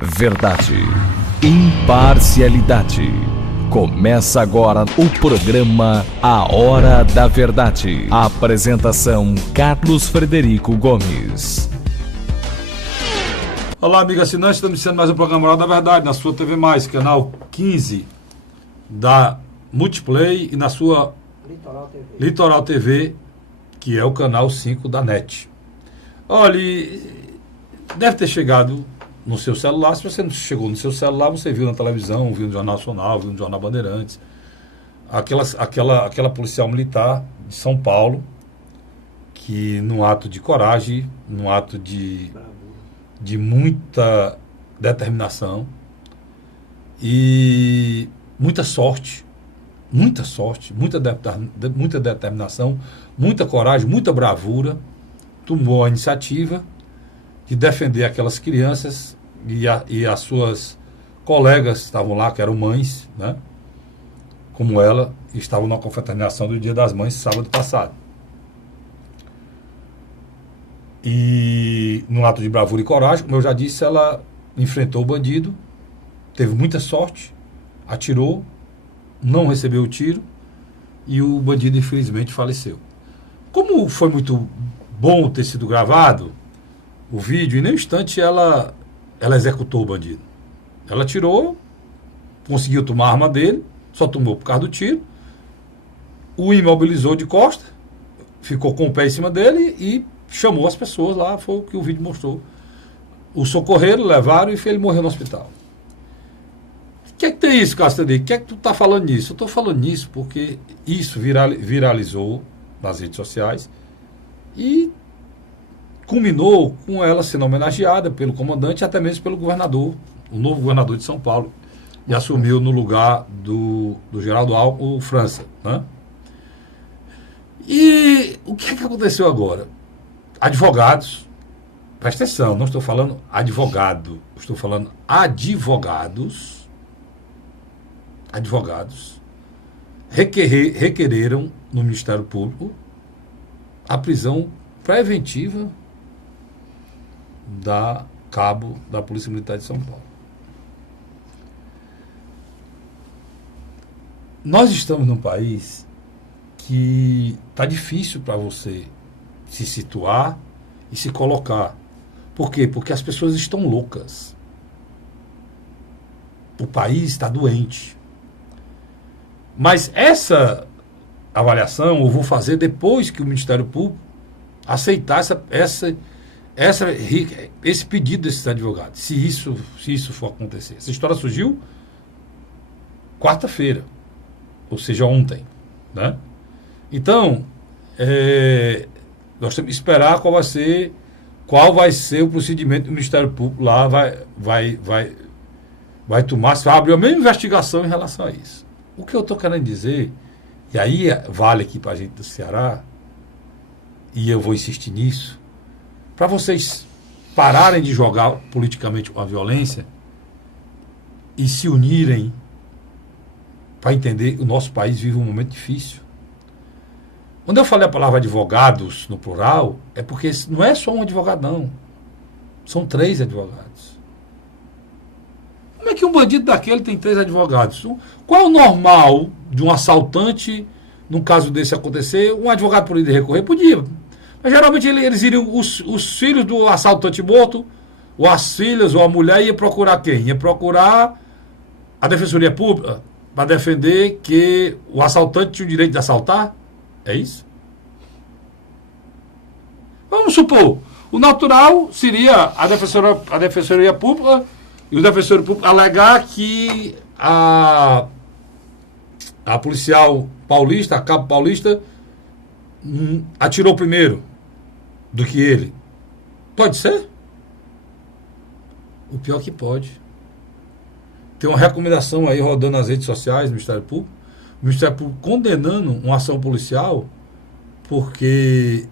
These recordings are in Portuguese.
Verdade, imparcialidade. Começa agora o programa A Hora da Verdade. A apresentação: Carlos Frederico Gomes. Olá, amigo assinante, estamos iniciando mais um programa A Hora da Verdade na sua TV+, canal 15 da Multiplay e na sua Litoral TV, que é o canal 5 da NET. Olha, deve ter chegado no seu celular. Se você não chegou no seu celular, você viu na televisão, viu no Jornal Nacional, viu no Jornal Bandeirantes, aquela policial militar de São Paulo, que num ato de coragem, num ato de muita determinação e muita sorte, muita determinação, muita coragem, muita bravura, tomou a iniciativa de defender aquelas crianças e as suas colegas que estavam lá, que eram mães, né? Como ela, estavam na confraternização do Dia das Mães, sábado passado. E num ato de bravura e coragem, como eu já disse, ela enfrentou o bandido, teve muita sorte, atirou, não recebeu o tiro e o bandido infelizmente faleceu. Como foi muito bom ter sido gravado o vídeo, em nenhum instante ela executou o bandido. Ela tirou, conseguiu tomar a arma dele, só tomou por causa do tiro, o imobilizou de costa, ficou com o pé em cima dele e chamou as pessoas lá, foi o que o vídeo mostrou. O socorreram, levaram e ele morreu no hospital. O que é que tem isso, Castro? O que é que tu está falando nisso? Eu estou falando nisso porque isso viralizou nas redes sociais e culminou com ela sendo homenageada pelo comandante e até mesmo pelo governador, o novo governador de São Paulo, e assumiu no lugar do Geraldo Alckmin, França, né? E o que é que aconteceu agora? Advogados, presta atenção, não estou falando advogado, estou falando advogados requereram no Ministério Público a prisão preventiva da cabo da Polícia Militar de São Paulo. Nós estamos num país que está difícil para você se situar e se colocar. Por quê? Porque as pessoas estão loucas. O país está doente. Mas essa avaliação eu vou fazer depois que o Ministério Público aceitar esse pedido desses advogados, se isso for acontecer. Essa história surgiu quarta-feira, ou seja, ontem, né? Então, nós temos que esperar qual vai ser o procedimento do Ministério Público lá, vai tomar, se vai abrir a mesma investigação em relação a isso. O que eu estou querendo dizer, e aí vale aqui para a gente do Ceará, e eu vou insistir nisso, para vocês pararem de jogar politicamente com a violência e se unirem para entender que o nosso país vive um momento difícil. Quando eu falei a palavra advogados no plural, é porque não é só um advogado, não. São 3 advogados. Como é que um bandido daquele tem 3 advogados? Qual é o normal de um assaltante, num caso desse acontecer, um advogado poderia recorrer? Podia. Mas geralmente eles iriam, os filhos do assaltante morto, ou as filhas, ou a mulher, ia procurar quem? Ia procurar a Defensoria Pública para defender que o assaltante tinha o direito de assaltar? É isso? Vamos supor, o natural seria a Defensoria Pública e o Defensor Público alegar que a policial paulista, a cabo paulista, atirou primeiro do que ele. Pode ser? O pior que pode. Tem uma recomendação aí rodando nas redes sociais do Ministério Público, o Ministério Público condenando uma ação policial porque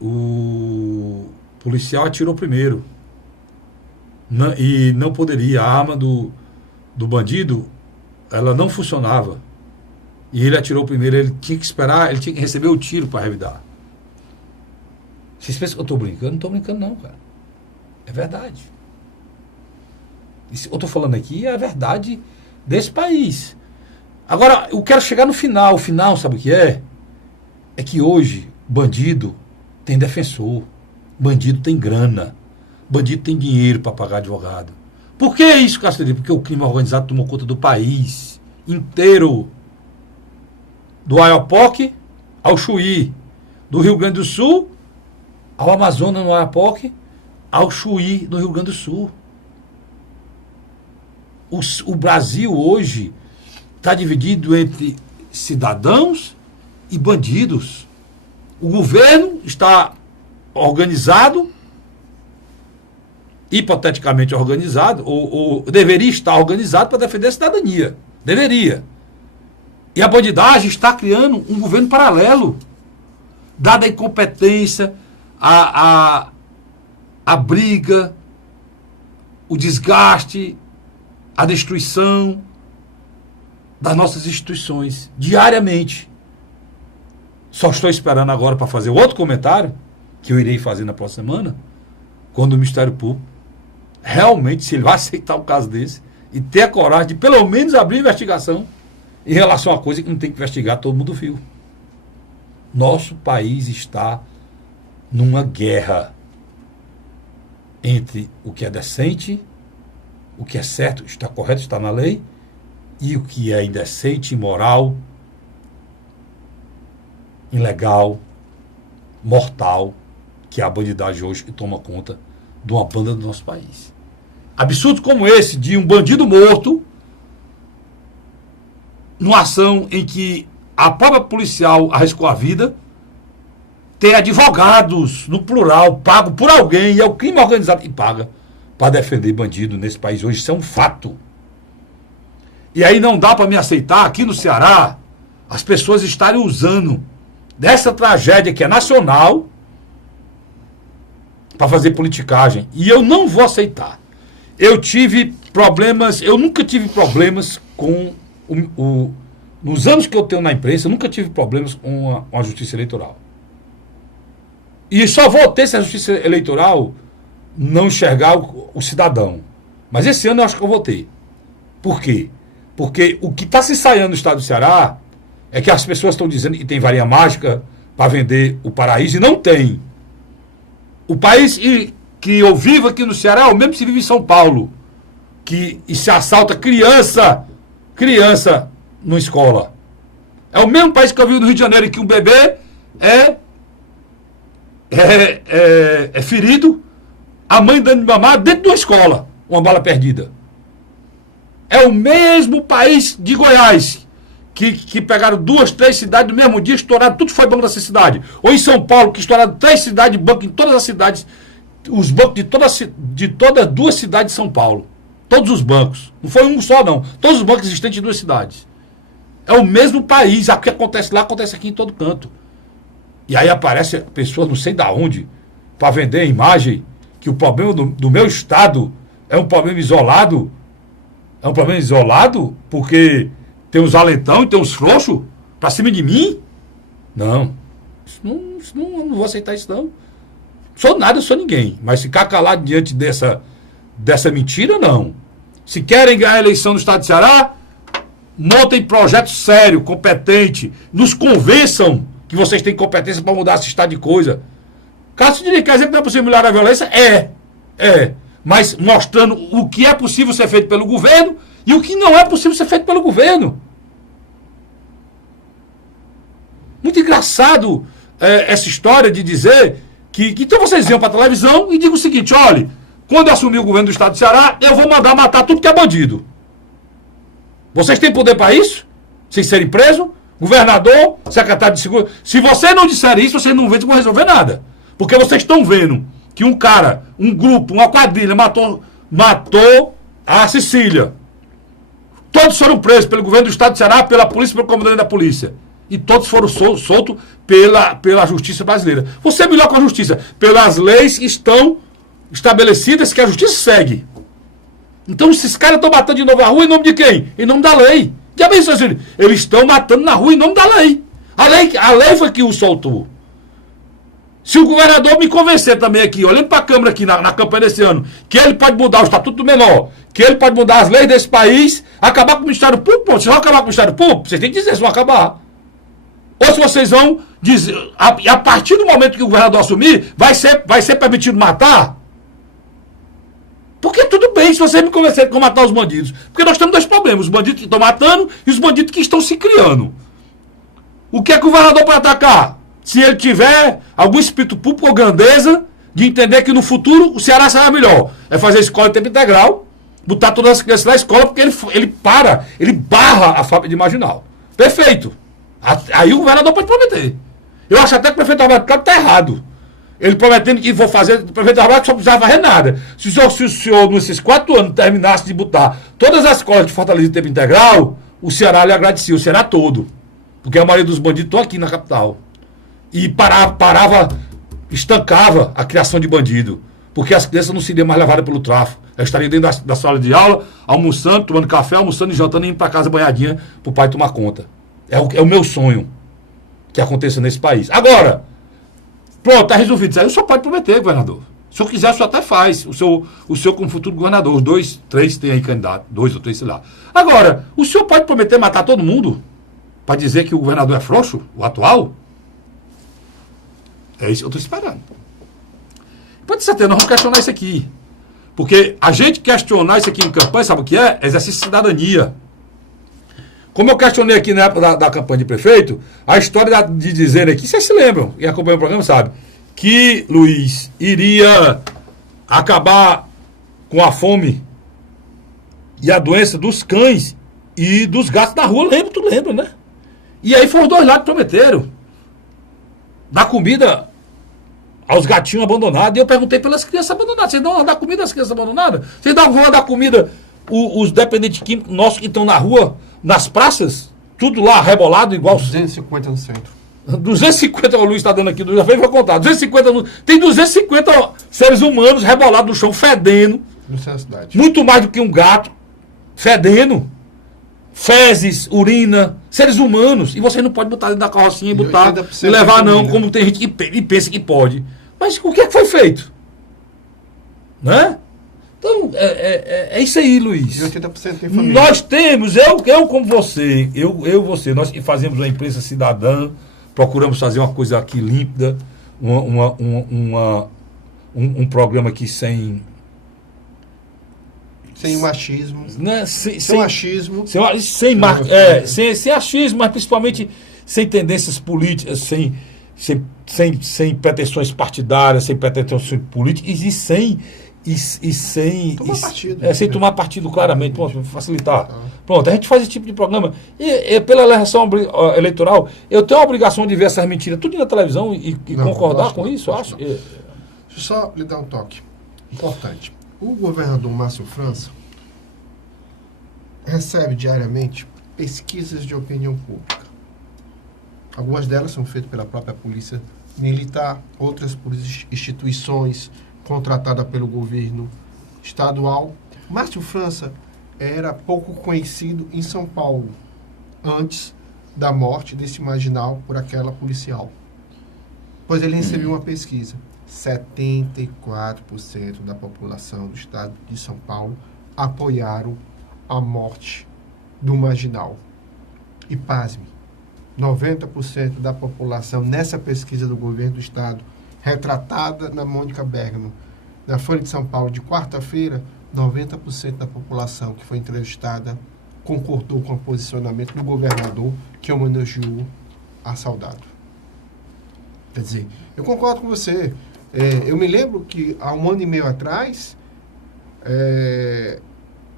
o policial atirou primeiro e não poderia, a arma do bandido ela não funcionava e ele atirou primeiro, ele tinha que esperar, ele tinha que receber o tiro para revidar. Vocês pensam que eu estou brincando? Não estou brincando não, cara. É verdade. Isso, eu estou falando aqui é a verdade desse país. Agora, eu quero chegar no final. O final, sabe o que é? É que hoje, bandido tem defensor. Bandido tem grana. Bandido tem dinheiro para pagar advogado. Por que isso, Castelino? Porque o crime organizado tomou conta do país inteiro. Do Oiapoque ao Chuí. Do Rio Grande do Sul ao Amazonas no Oiapoque, ao Chuí no Rio Grande do Sul. O Brasil hoje está dividido entre cidadãos e bandidos. O governo está organizado, hipoteticamente organizado, ou deveria estar organizado para defender a cidadania. Deveria. E a bandidagem está criando um governo paralelo, dada a incompetência, a briga, o desgaste, a destruição das nossas instituições, diariamente. Só estou esperando agora para fazer outro comentário, que eu irei fazer na próxima semana, quando o Ministério Público realmente, se ele vai aceitar um caso desse, e ter a coragem de pelo menos abrir investigação em relação a coisa que não tem que investigar, todo mundo viu. Nosso país está numa guerra entre o que é decente, o que é certo, está correto, está na lei, e o que é indecente, imoral, ilegal, mortal, que é a bandidagem hoje que toma conta de uma banda do nosso país. Absurdo como esse de um bandido morto numa ação em que a própria policial arriscou a vida, ter advogados, no plural, pago por alguém, e é o crime organizado que paga para defender bandido nesse país hoje. Isso é um fato. E aí não dá para me aceitar, aqui no Ceará, as pessoas estarem usando dessa tragédia que é nacional para fazer politicagem. E eu não vou aceitar. Eu tive problemas, eu nunca tive problemas com nos anos que eu tenho na imprensa, eu nunca tive problemas com a justiça eleitoral. E só vou ter se a justiça eleitoral não enxergar o cidadão. Mas esse ano eu acho que eu vou ter. Por quê? Porque o que está se ensaiando no estado do Ceará é que as pessoas estão dizendo que tem varinha mágica para vender o paraíso, e não tem. O país que eu vivo aqui no Ceará é o mesmo que se vive em São Paulo, e se assalta criança numa escola. É o mesmo país que eu vivo no Rio de Janeiro, em que um bebê é ferido, a mãe dando de mamar dentro de uma escola, uma bala perdida. É o mesmo país de Goiás, que pegaram 2, 3 cidades no mesmo dia, estouraram, tudo foi banco dessa cidade. Ou em São Paulo, que estouraram 3 cidades de banco em todas as cidades, os bancos de todas 2 cidades de São Paulo. Todos os bancos. Não foi um só, não. Todos os bancos existentes em 2 cidades. É o mesmo país. O que acontece lá, acontece aqui em todo canto. E aí aparece pessoas não sei de onde para vender a imagem que o problema do meu estado é um problema isolado. É um problema isolado porque tem uns valentão e tem uns frouxos para cima de mim? Não. Não vou aceitar isso, não. Sou nada, eu sou ninguém. Mas ficar calado diante dessa mentira, não. Se querem ganhar a eleição no estado de Ceará, montem projeto sério, competente, nos convençam que vocês têm competência para mudar esse estado de coisa. Caso de quer dizer que não é possível melhorar a violência? É. Mas mostrando o que é possível ser feito pelo governo e o que não é possível ser feito pelo governo. Muito engraçado essa história de dizer que então vocês iam para a televisão e digam o seguinte: olha, quando eu assumir o governo do estado do Ceará, eu vou mandar matar tudo que é bandido. Vocês têm poder para isso? Sem serem presos? Governador, secretário de segurança. Se você não disser isso, vocês não vão resolver nada. Porque vocês estão vendo que um cara, um grupo, uma quadrilha matou a Cecília. Todos foram presos pelo governo do estado do Ceará, pela polícia, pelo comandante da polícia. E todos foram soltos pela justiça brasileira. Você é melhor com a justiça. Pelas leis que estão estabelecidas que a justiça segue. Então esses caras estão matando de novo na rua em nome de quem? Em nome da lei. Já pensou assim? Eles estão matando na rua em nome da lei. A lei foi que os soltou. Se o governador me convencer também aqui, olhando para a Câmara aqui na campanha desse ano, que ele pode mudar o Estatuto do Menor, que ele pode mudar as leis desse país, acabar com o Ministério Público, pô, vocês vão acabar com o Ministério Público? Vocês têm que dizer se vão acabar. Ou se vocês vão dizer, a partir do momento que o governador assumir, vai ser permitido matar? Porque tudo bem se vocês me convencerem com matar os bandidos. Porque nós temos dois problemas, os bandidos que estão matando e os bandidos que estão se criando. O que é que o governador pode atacar? Se ele tiver algum espírito público ou grandeza de entender que no futuro o Ceará será melhor. É fazer escola em tempo integral, botar todas as crianças na escola, porque ele barra a fábrica de marginal. Perfeito. Aí o governador pode prometer. Eu acho até que o prefeito Roberto Cláudio está errado. Ele prometendo que vou fazer, o prefeito Roberto só precisava fazer nada. Se o senhor, nesses 4 anos, terminasse de botar todas as escolas de Fortaleza em tempo integral, o Ceará lhe agradecia, o Ceará todo. Porque a maioria dos bandidos estão aqui na capital. E estancava a criação de bandido. Porque as crianças não seriam mais levadas pelo tráfico. Elas estariam dentro da sala de aula, almoçando, tomando café, almoçando e jantando e indo para casa banhadinha para o pai tomar conta. É o meu sonho que aconteça nesse país. Agora, pronto, está resolvido isso aí. O senhor pode prometer, governador. Se o senhor quiser, o senhor até faz. O senhor como futuro governador. Os 2, 3 tem aí candidato. 2 ou 3, sei lá. Agora, o senhor pode prometer matar todo mundo? Para dizer que o governador é frouxo? O atual? É isso que eu estou esperando. Pode ser, nós vamos questionar isso aqui. Porque a gente questionar isso aqui em campanha, sabe o que é? Exercício de cidadania. Como eu questionei aqui na época da campanha de prefeito, a história de dizer aqui, vocês se lembram, e acompanham o programa, sabe, que Luiz iria acabar com a fome e a doença dos cães e dos gatos na rua, tu lembra, né? E aí foram os dois lados que prometeram. Dar comida aos gatinhos abandonados. E eu perguntei pelas crianças abandonadas. Vocês não dar comida às crianças abandonadas? Vocês não vão dar comida os dependentes químicos nossos que estão na rua, nas praças? Tudo lá rebolado igual... 250 no centro. 250, o Luiz está dando aqui, já veio para contar. 250, tem 250 seres humanos rebolados no chão, fedendo. No centro da cidade. Muito mais do que um gato, fedendo. Fezes, urina, seres humanos. E você não pode botar dentro da carrocinha e levar não, como tem gente que pensa que pode. Mas o que é que foi feito? Né? Então, é isso aí, Luiz. E 80% tem família. Nós temos, eu como você, você, nós que fazemos uma imprensa cidadã, procuramos fazer uma coisa aqui límpida, um programa aqui sem machismo. Né? Sem achismo. Sem achismo, mas principalmente sem tendências políticas, sem pretensões partidárias, sem pretensões políticas e sem tomar partido. Sem tomar partido claramente, para facilitar. Pronto, a gente faz esse tipo de programa. E pela eleição eleitoral, eu tenho a obrigação de ver essas mentiras tudo na televisão e concordar com isso, acho. Deixa eu só lhe dar um toque importante. O governador Márcio França recebe diariamente pesquisas de opinião pública. Algumas delas são feitas pela própria Polícia Militar, outras por instituições contratadas pelo governo estadual. Márcio França era pouco conhecido em São Paulo, antes da morte desse marginal por aquela policial. Pois ele recebeu uma pesquisa. 74% da população do estado de São Paulo apoiaram a morte do marginal. E pasme, 90% da população, nessa pesquisa do governo do estado, retratada na Mônica Bergamo, na Folha de São Paulo, de quarta-feira, 90% da população que foi entrevistada concordou com o posicionamento do governador que homenageou a saudade. Quer dizer, eu concordo com você. Eu me lembro que há 1 ano e meio atrás,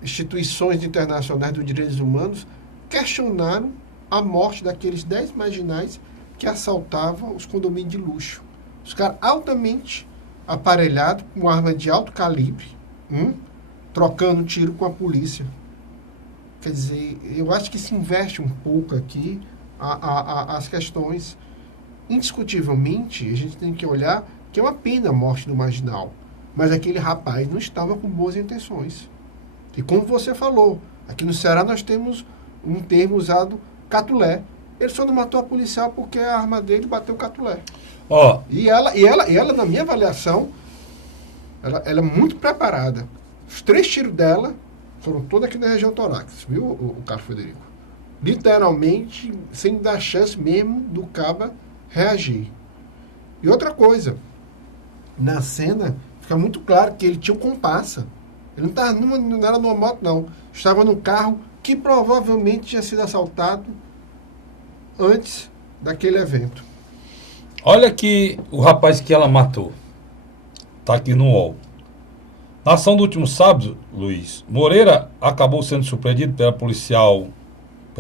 instituições internacionais dos direitos humanos questionaram a morte daqueles 10 marginais que assaltavam os condomínios de luxo. Os caras altamente aparelhados, com arma de alto calibre, trocando tiro com a polícia. Quer dizer, eu acho que se investe um pouco aqui as questões. Indiscutivelmente, a gente tem que olhar que é uma pena a morte do marginal. Mas aquele rapaz não estava com boas intenções. E como você falou, aqui no Ceará nós temos um termo usado, catulé. Ele só não matou a policial porque a arma dele bateu catulé. Ó, E ela, na minha avaliação, ela é muito preparada. Os 3 tiros dela foram todos aqui na região torácica, viu, o Carlos Frederico? Literalmente, sem dar chance mesmo do caba reagir. E outra coisa, na cena, fica muito claro que ele tinha um comparsa. Ele não era numa moto, não. Estava num carro que provavelmente tinha sido assaltado antes daquele evento. olha aqui o rapaz que ela matou. Tá aqui no UOL. Na ação do último sábado, Luiz, Moreira acabou sendo surpreendido pela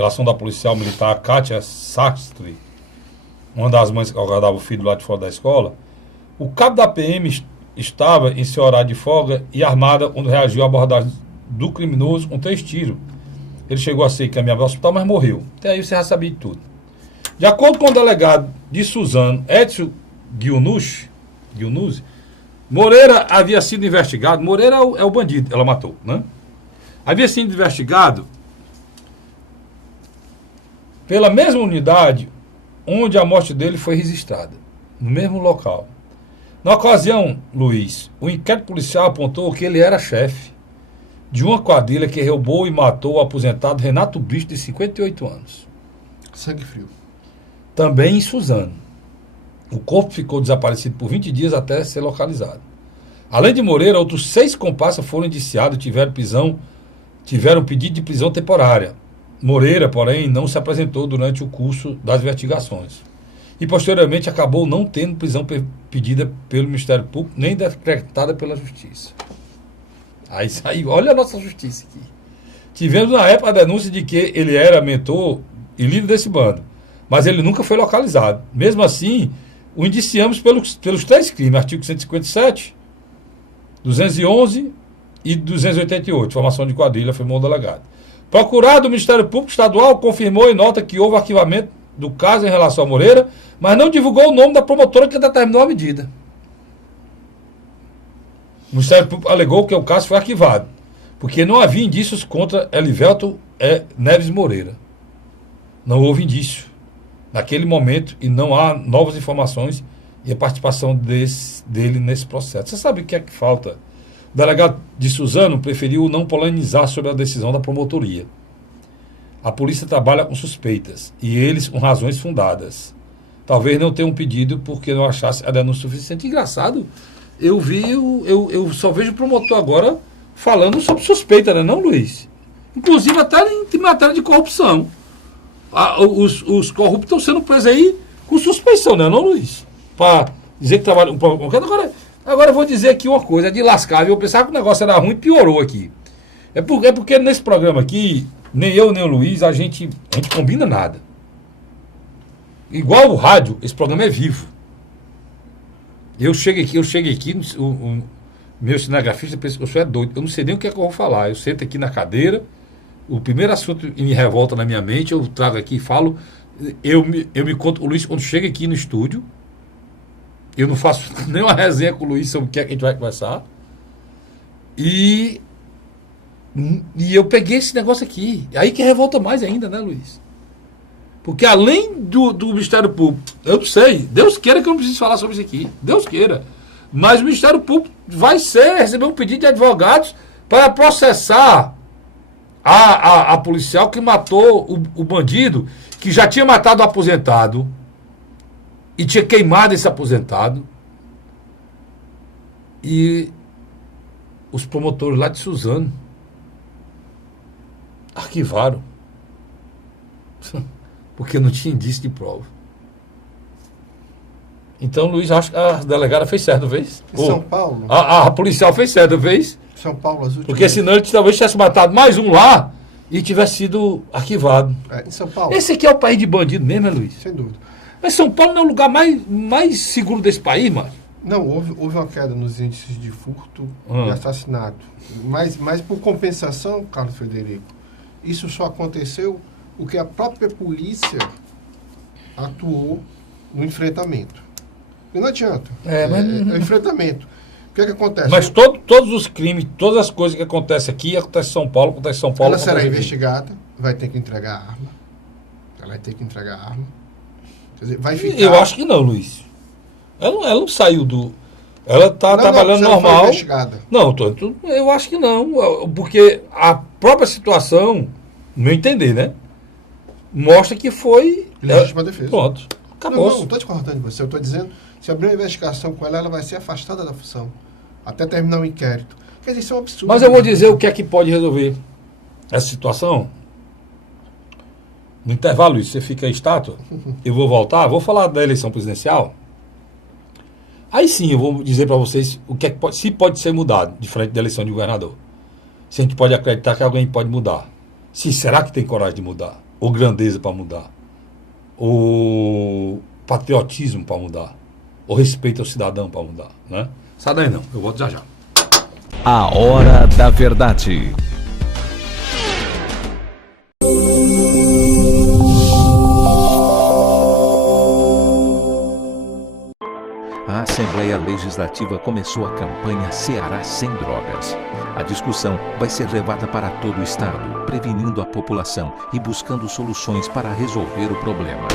ação da policial militar Kátia Sastre, uma das mães que aguardava o filho lá de fora da escola. O cabo da PM estava em seu horário de folga e armada quando reagiu à abordagem do criminoso com 3 tiros. Ele chegou a ser encaminhado ao hospital, mas morreu. Até aí você já sabia de tudo. De acordo com o delegado de Suzano, Edson Guiunucci, Moreira havia sido investigado. Moreira é o bandido, ela matou, né? Havia sido investigado pela mesma unidade onde a morte dele foi registrada, no mesmo local. Na ocasião, Luiz, o inquérito policial apontou que ele era chefe de uma quadrilha que roubou e matou o aposentado Renato Bicho, de 58 anos. Sangue frio. Também em Suzano. O corpo ficou desaparecido por 20 dias até ser localizado. Além de Moreira, outros 6 comparsas foram indiciados e tiveram pedido de prisão temporária. Moreira, porém, não se apresentou durante o curso das investigações. E, posteriormente, acabou não tendo prisão pedida pelo Ministério Público, nem decretada pela Justiça. Aí saiu, olha a nossa Justiça aqui. Tivemos, na época, a denúncia de que ele era mentor e líder desse bando, mas ele nunca foi localizado. Mesmo assim, o indiciamos pelos 3 crimes, artigo 157, 211 e 288, formação de quadrilha, afirmou o delegado. Procurado, o Ministério Público Estadual confirmou em nota que houve arquivamento do caso em relação a Moreira, mas não divulgou o nome da promotora que determinou a medida. O Ministério Público alegou que o caso foi arquivado, porque não havia indícios contra Elivelto Neves Moreira. Não houve indício naquele momento e não há novas informações e a participação dele nesse processo. Você sabe o que é que falta? O delegado de Suzano preferiu não polemizar sobre a decisão da promotoria. A polícia trabalha com suspeitas e eles com razões fundadas. Talvez não tenham pedido porque não achasse a denúncia suficiente. Engraçado, eu só vejo o promotor agora falando sobre suspeita, né, não, Luiz? Inclusive até em matéria de corrupção. Os corruptos estão sendo presos aí com suspeição, né, não, Luiz? Para dizer que trabalham com concreto. Agora eu vou dizer aqui uma coisa, de lascar. Eu pensava que o negócio era ruim e piorou aqui. É porque nesse programa aqui, nem eu nem o Luiz, a gente combina nada. Igual o rádio, esse programa é vivo. Eu chego aqui, o meu cinegrafista pensa que eu sou doido. Eu não sei nem o que é que eu vou falar. Eu sento aqui na cadeira, o primeiro assunto que me revolta na minha mente, eu trago aqui e falo. Eu me conto, o Luiz, quando chega aqui no estúdio, eu não faço nenhuma resenha com o Luiz sobre o que é que a gente vai conversar. E eu peguei esse negócio aqui. Aí que revolta mais ainda, né, Luiz? Porque além do Ministério Público, eu não sei, Deus queira que eu não precise falar sobre isso aqui. Deus queira. Mas o Ministério Público vai receber um pedido de advogados para processar a policial que matou o bandido, que já tinha matado o aposentado e tinha queimado esse aposentado. E os promotores lá de Suzano arquivaram. Porque não tinha indício de prova. Então, Luiz, acho que a delegada fez certo, fez? Em São Paulo? A policial fez certo, fez? São Paulo, as últimas. Porque senão ele talvez tivesse matado mais um lá e tivesse sido arquivado. Em São Paulo. Esse aqui é o país de bandido mesmo, né, Luiz? Sem dúvida. Mas São Paulo não é o lugar mais seguro desse país, mano. Não, houve uma queda nos índices de furto e assassinato. Mas por compensação, Carlos Frederico, isso só aconteceu porque a própria polícia atuou no enfrentamento. E não adianta. É o enfrentamento. O que é que acontece? Mas todos os crimes, todas as coisas que acontecem aqui, acontecem em São Paulo, acontece em São Paulo. Ela será investigada, vai ter que entregar a arma. Ela vai ter que entregar a arma. Quer dizer, vai ficar... Eu acho que não, Luiz. Ela não saiu do... Ela está Não, trabalhando não, ela foi normal. investigada. Não, eu acho que não. Porque a própria situação, no meu entender, né? Mostra que foi... Legítima defesa. Pronto. Acabou. Não estou discordando de você. Eu estou dizendo, se abrir uma investigação com ela, ela vai ser afastada da função. Até terminar o inquérito. Quer dizer, isso é um absurdo. Mas eu vou dizer o que é que pode resolver essa situação. No intervalo, isso, você fica aí estátua. Eu vou voltar, vou falar da eleição presidencial. Aí sim eu vou dizer para vocês o que é que pode, se pode ser mudado diferente da eleição de governador. Se a gente pode acreditar que alguém pode mudar. Se será que tem coragem de mudar? Ou grandeza para mudar? Ou patriotismo para mudar? Ou respeito ao cidadão para mudar? Né? Sai daí não, eu volto já já. A Hora da Verdade. A Assembleia Legislativa começou a campanha Ceará Sem Drogas. A discussão vai ser levada para todo o estado, prevenindo a população e buscando soluções para resolver o problema.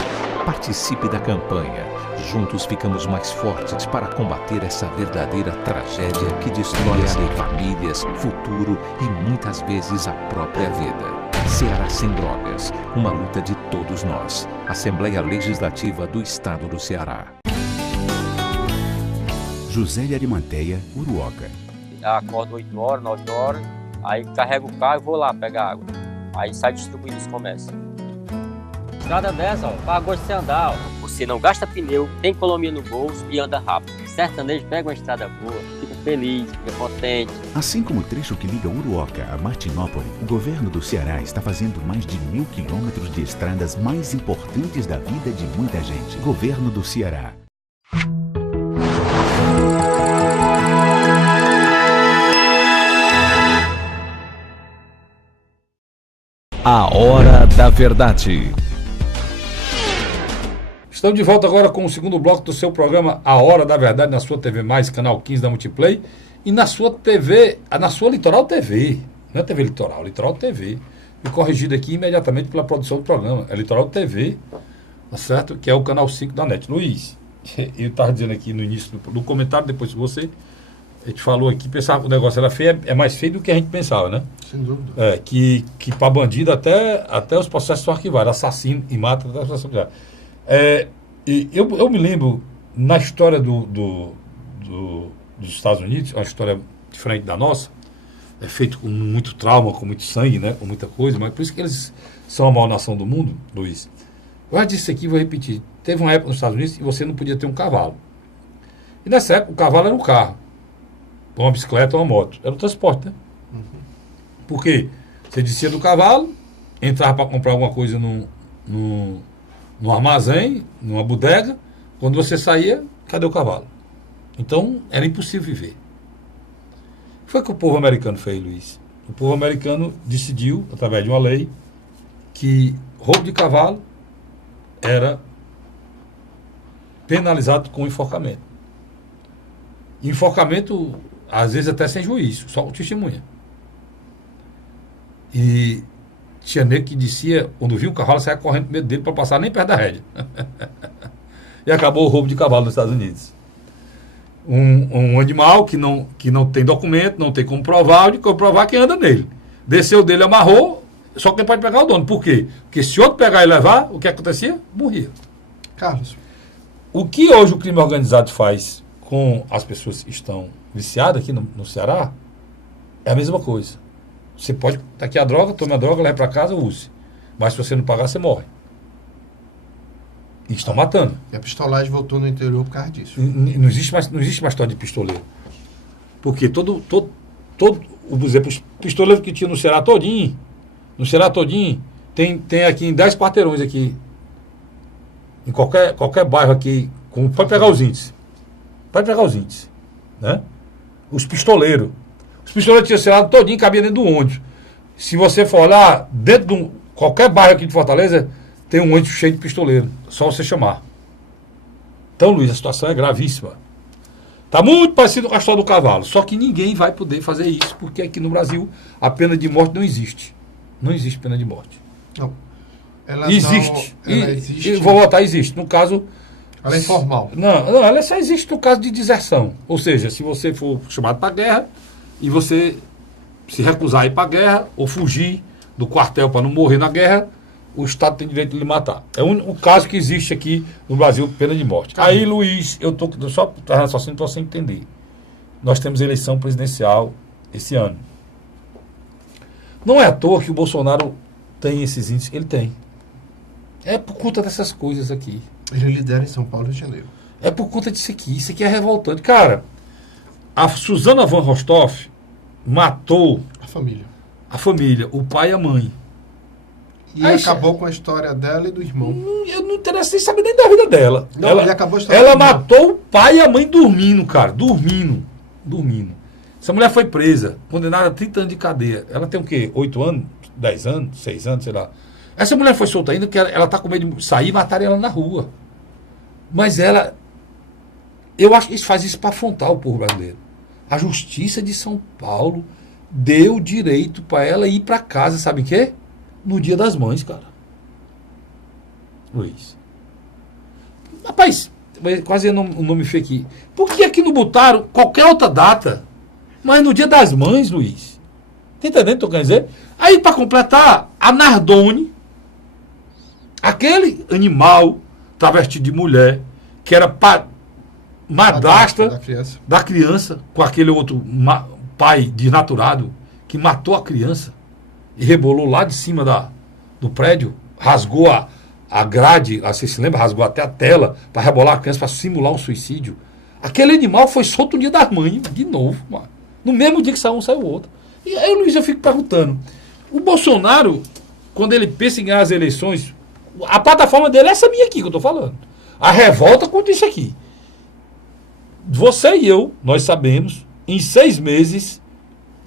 Participe da campanha. Juntos ficamos mais fortes para combater essa verdadeira tragédia que destrói famílias, futuro e muitas vezes a própria vida. Ceará Sem Drogas, uma luta de todos nós. Assembleia Legislativa do Estado do Ceará. José de Arimanteia, Uruoca. Acordo 8 horas, 9 horas, aí carrego o carro e vou lá pegar água. Aí sai distribuindo os comércios. Estrada dessa, ó, para gosto de você andar, ó. Você não gasta pneu, tem economia no bolso e anda rápido. Sertanejo pega uma estrada boa, fica feliz, fica potente. Assim como o trecho que liga Uruoca a Martinópole, o governo do Ceará está fazendo mais de 1.000 quilômetros de estradas mais importantes da vida de muita gente. Governo do Ceará. A Hora da Verdade. Estamos de volta agora com o segundo bloco do seu programa A Hora da Verdade, na sua TV Mais, canal 15 da Multiplay, e na sua TV, na sua Litoral TV, não é TV Litoral, Litoral TV. Fui corrigido aqui imediatamente pela produção do programa, é Litoral TV, tá certo? Que é o canal 5 da NET. Luiz, eu estava dizendo aqui no início do comentário, depois que você, a gente falou aqui, pensava que o negócio era feio, é mais feio do que a gente pensava, né? Sem dúvida. É, que para bandido até os processos são arquivados, assassino e mata até os processos arquivados. E eu me lembro, na história dos Estados Unidos, uma história diferente da nossa, é feito com muito trauma, com muito sangue, né, com muita coisa, mas por isso que eles são a maior nação do mundo, Luiz. Eu já disse aqui, vou repetir. Teve uma época nos Estados Unidos que você não podia ter um cavalo. E nessa época o cavalo era um carro, uma bicicleta ou uma moto. Era o transporte, né? Uhum. Por quê? Você descia do cavalo, entrava para comprar alguma coisa num armazém, numa bodega. Quando você saía, cadê o cavalo? Então, era impossível viver. O que foi que o povo americano fez, Luiz? O povo americano decidiu, através de uma lei, que roubo de cavalo era penalizado com enforcamento. Enforcamento, às vezes até sem juízo, só testemunha. E tinha nego que descia, quando via um cavalo, saia correndo com medo dele para passar nem perto da rédea. E acabou o roubo de cavalo nos Estados Unidos. Um animal que não tem documento, não tem como provar, de comprovar quem anda nele. Desceu dele, amarrou, só quem pode pegar é o dono. Por quê? Porque se outro pegar e levar, o que acontecia? Morria. Carlos. O que hoje o crime organizado faz com as pessoas que estão viciadas aqui no Ceará é a mesma coisa. Você pode, tá aqui a droga, tome a droga, leve para casa, use. Mas se você não pagar, você morre. E estão matando. E a pistolagem voltou no interior por causa disso. Não existe mais história de pistoleiro. Porque todo por exemplo, os pistoleiros que tinha no Ceará todinho, tem aqui em 10 quarteirões aqui. Em qualquer bairro aqui, pode pegar os índices. Né? Os pistoleiros. Os pistoleiros tinham Ceará todinho, cabia dentro do ônibus. Se você for olhar, dentro de qualquer bairro aqui de Fortaleza, tem um ônibus cheio de pistoleiro. Só você chamar. Então, Luiz, a situação é gravíssima. Está muito parecido com a história do cavalo. Só que ninguém vai poder fazer isso, porque aqui no Brasil a pena de morte não existe. Não existe pena de morte. Não. Ela existe. Não, ela existe. Vou votar, existe. No caso, Ela é informal. Não, ela só existe no caso de deserção. Ou seja, se você for chamado para a guerra e você se recusar a ir para a guerra ou fugir do quartel para não morrer na guerra, o Estado tem direito de lhe matar. É o caso que existe aqui no Brasil, pena de morte. Aí, Luiz, eu estou só raciocínio para você entender. Nós temos eleição presidencial esse ano. Não é à toa que o Bolsonaro tem esses índices. Ele tem. É por conta dessas coisas aqui. Ele lidera em São Paulo e Janeiro. É por conta disso aqui. Isso aqui é revoltante. Cara, a Suzana von Richthofen matou A família, o pai e a mãe. E aí, acabou com a história dela e do irmão. Eu não interessa nem saber nem da vida dela. Não, ela ele acabou a história ela do irmão. matou o pai e a mãe dormindo, cara. Dormindo. Essa mulher foi presa, condenada a 30 anos de cadeia. Ela tem o quê? 8 anos? 10 anos? 6 anos, sei lá. Essa mulher foi solta ainda porque ela tá com medo de sair e matarem ela na rua. Mas ela... Eu acho que isso faz isso para afrontar o povo brasileiro. A Justiça de São Paulo deu direito para ela ir para casa, sabe o quê? No Dia das Mães, cara. Luiz. Rapaz, quase o nome feio aqui. Por que aqui não botaram qualquer outra data? Mas no Dia das Mães, Luiz. Tá entendendo o que eu quero dizer? Aí, para completar, a Nardone, aquele animal travestido de mulher, que era madrasta da criança, com aquele outro pai desnaturado, que matou a criança e rebolou lá de cima do prédio, rasgou a grade, você se lembra? Rasgou até a tela para rebolar a criança, para simular um suicídio. Aquele animal foi solto no Dia das Mães, de novo, mano. No mesmo dia que saiu um, saiu o outro. E aí, Luiz, eu fico perguntando, o Bolsonaro, quando ele pensa em ganhar as eleições, a plataforma dele é essa minha aqui que eu estou falando. A revolta contra isso aqui. Você e eu, nós sabemos, em 6 meses,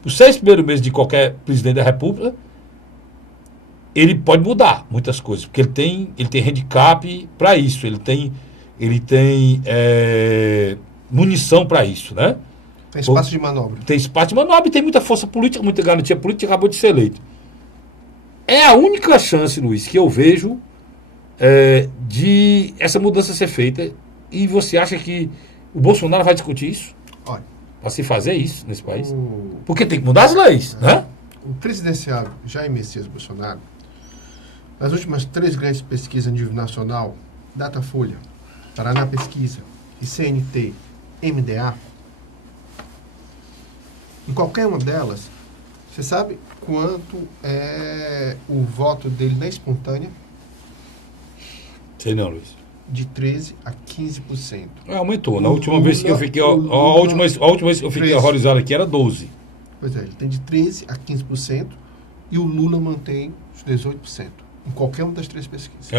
os 6 primeiros meses de qualquer presidente da República, ele pode mudar muitas coisas, porque ele tem handicap para isso, ele tem munição para isso, né? Tem espaço de manobra. Tem espaço de manobra e tem muita força política, muita garantia política, acabou de ser eleito. É a única chance, Luiz, que eu vejo de essa mudança ser feita. E você acha que o Bolsonaro vai discutir isso? Olha, para se fazer isso nesse país? Porque tem que mudar as leis, né? O presidenciável Jair Messias Bolsonaro, nas últimas 3 grandes pesquisas a nível nacional, Datafolha, Paraná Pesquisa e CNT, MDA, em qualquer uma delas, você sabe quanto é o voto dele na espontânea? Sei não, Luiz. De 13% a 15%. Aumentou. Na última vez que eu fiquei... A última vez que eu fiquei horrorizado aqui era 12%. Pois é, ele tem de 13% a 15% e o Lula mantém os 18%. Em qualquer uma das 3 pesquisas.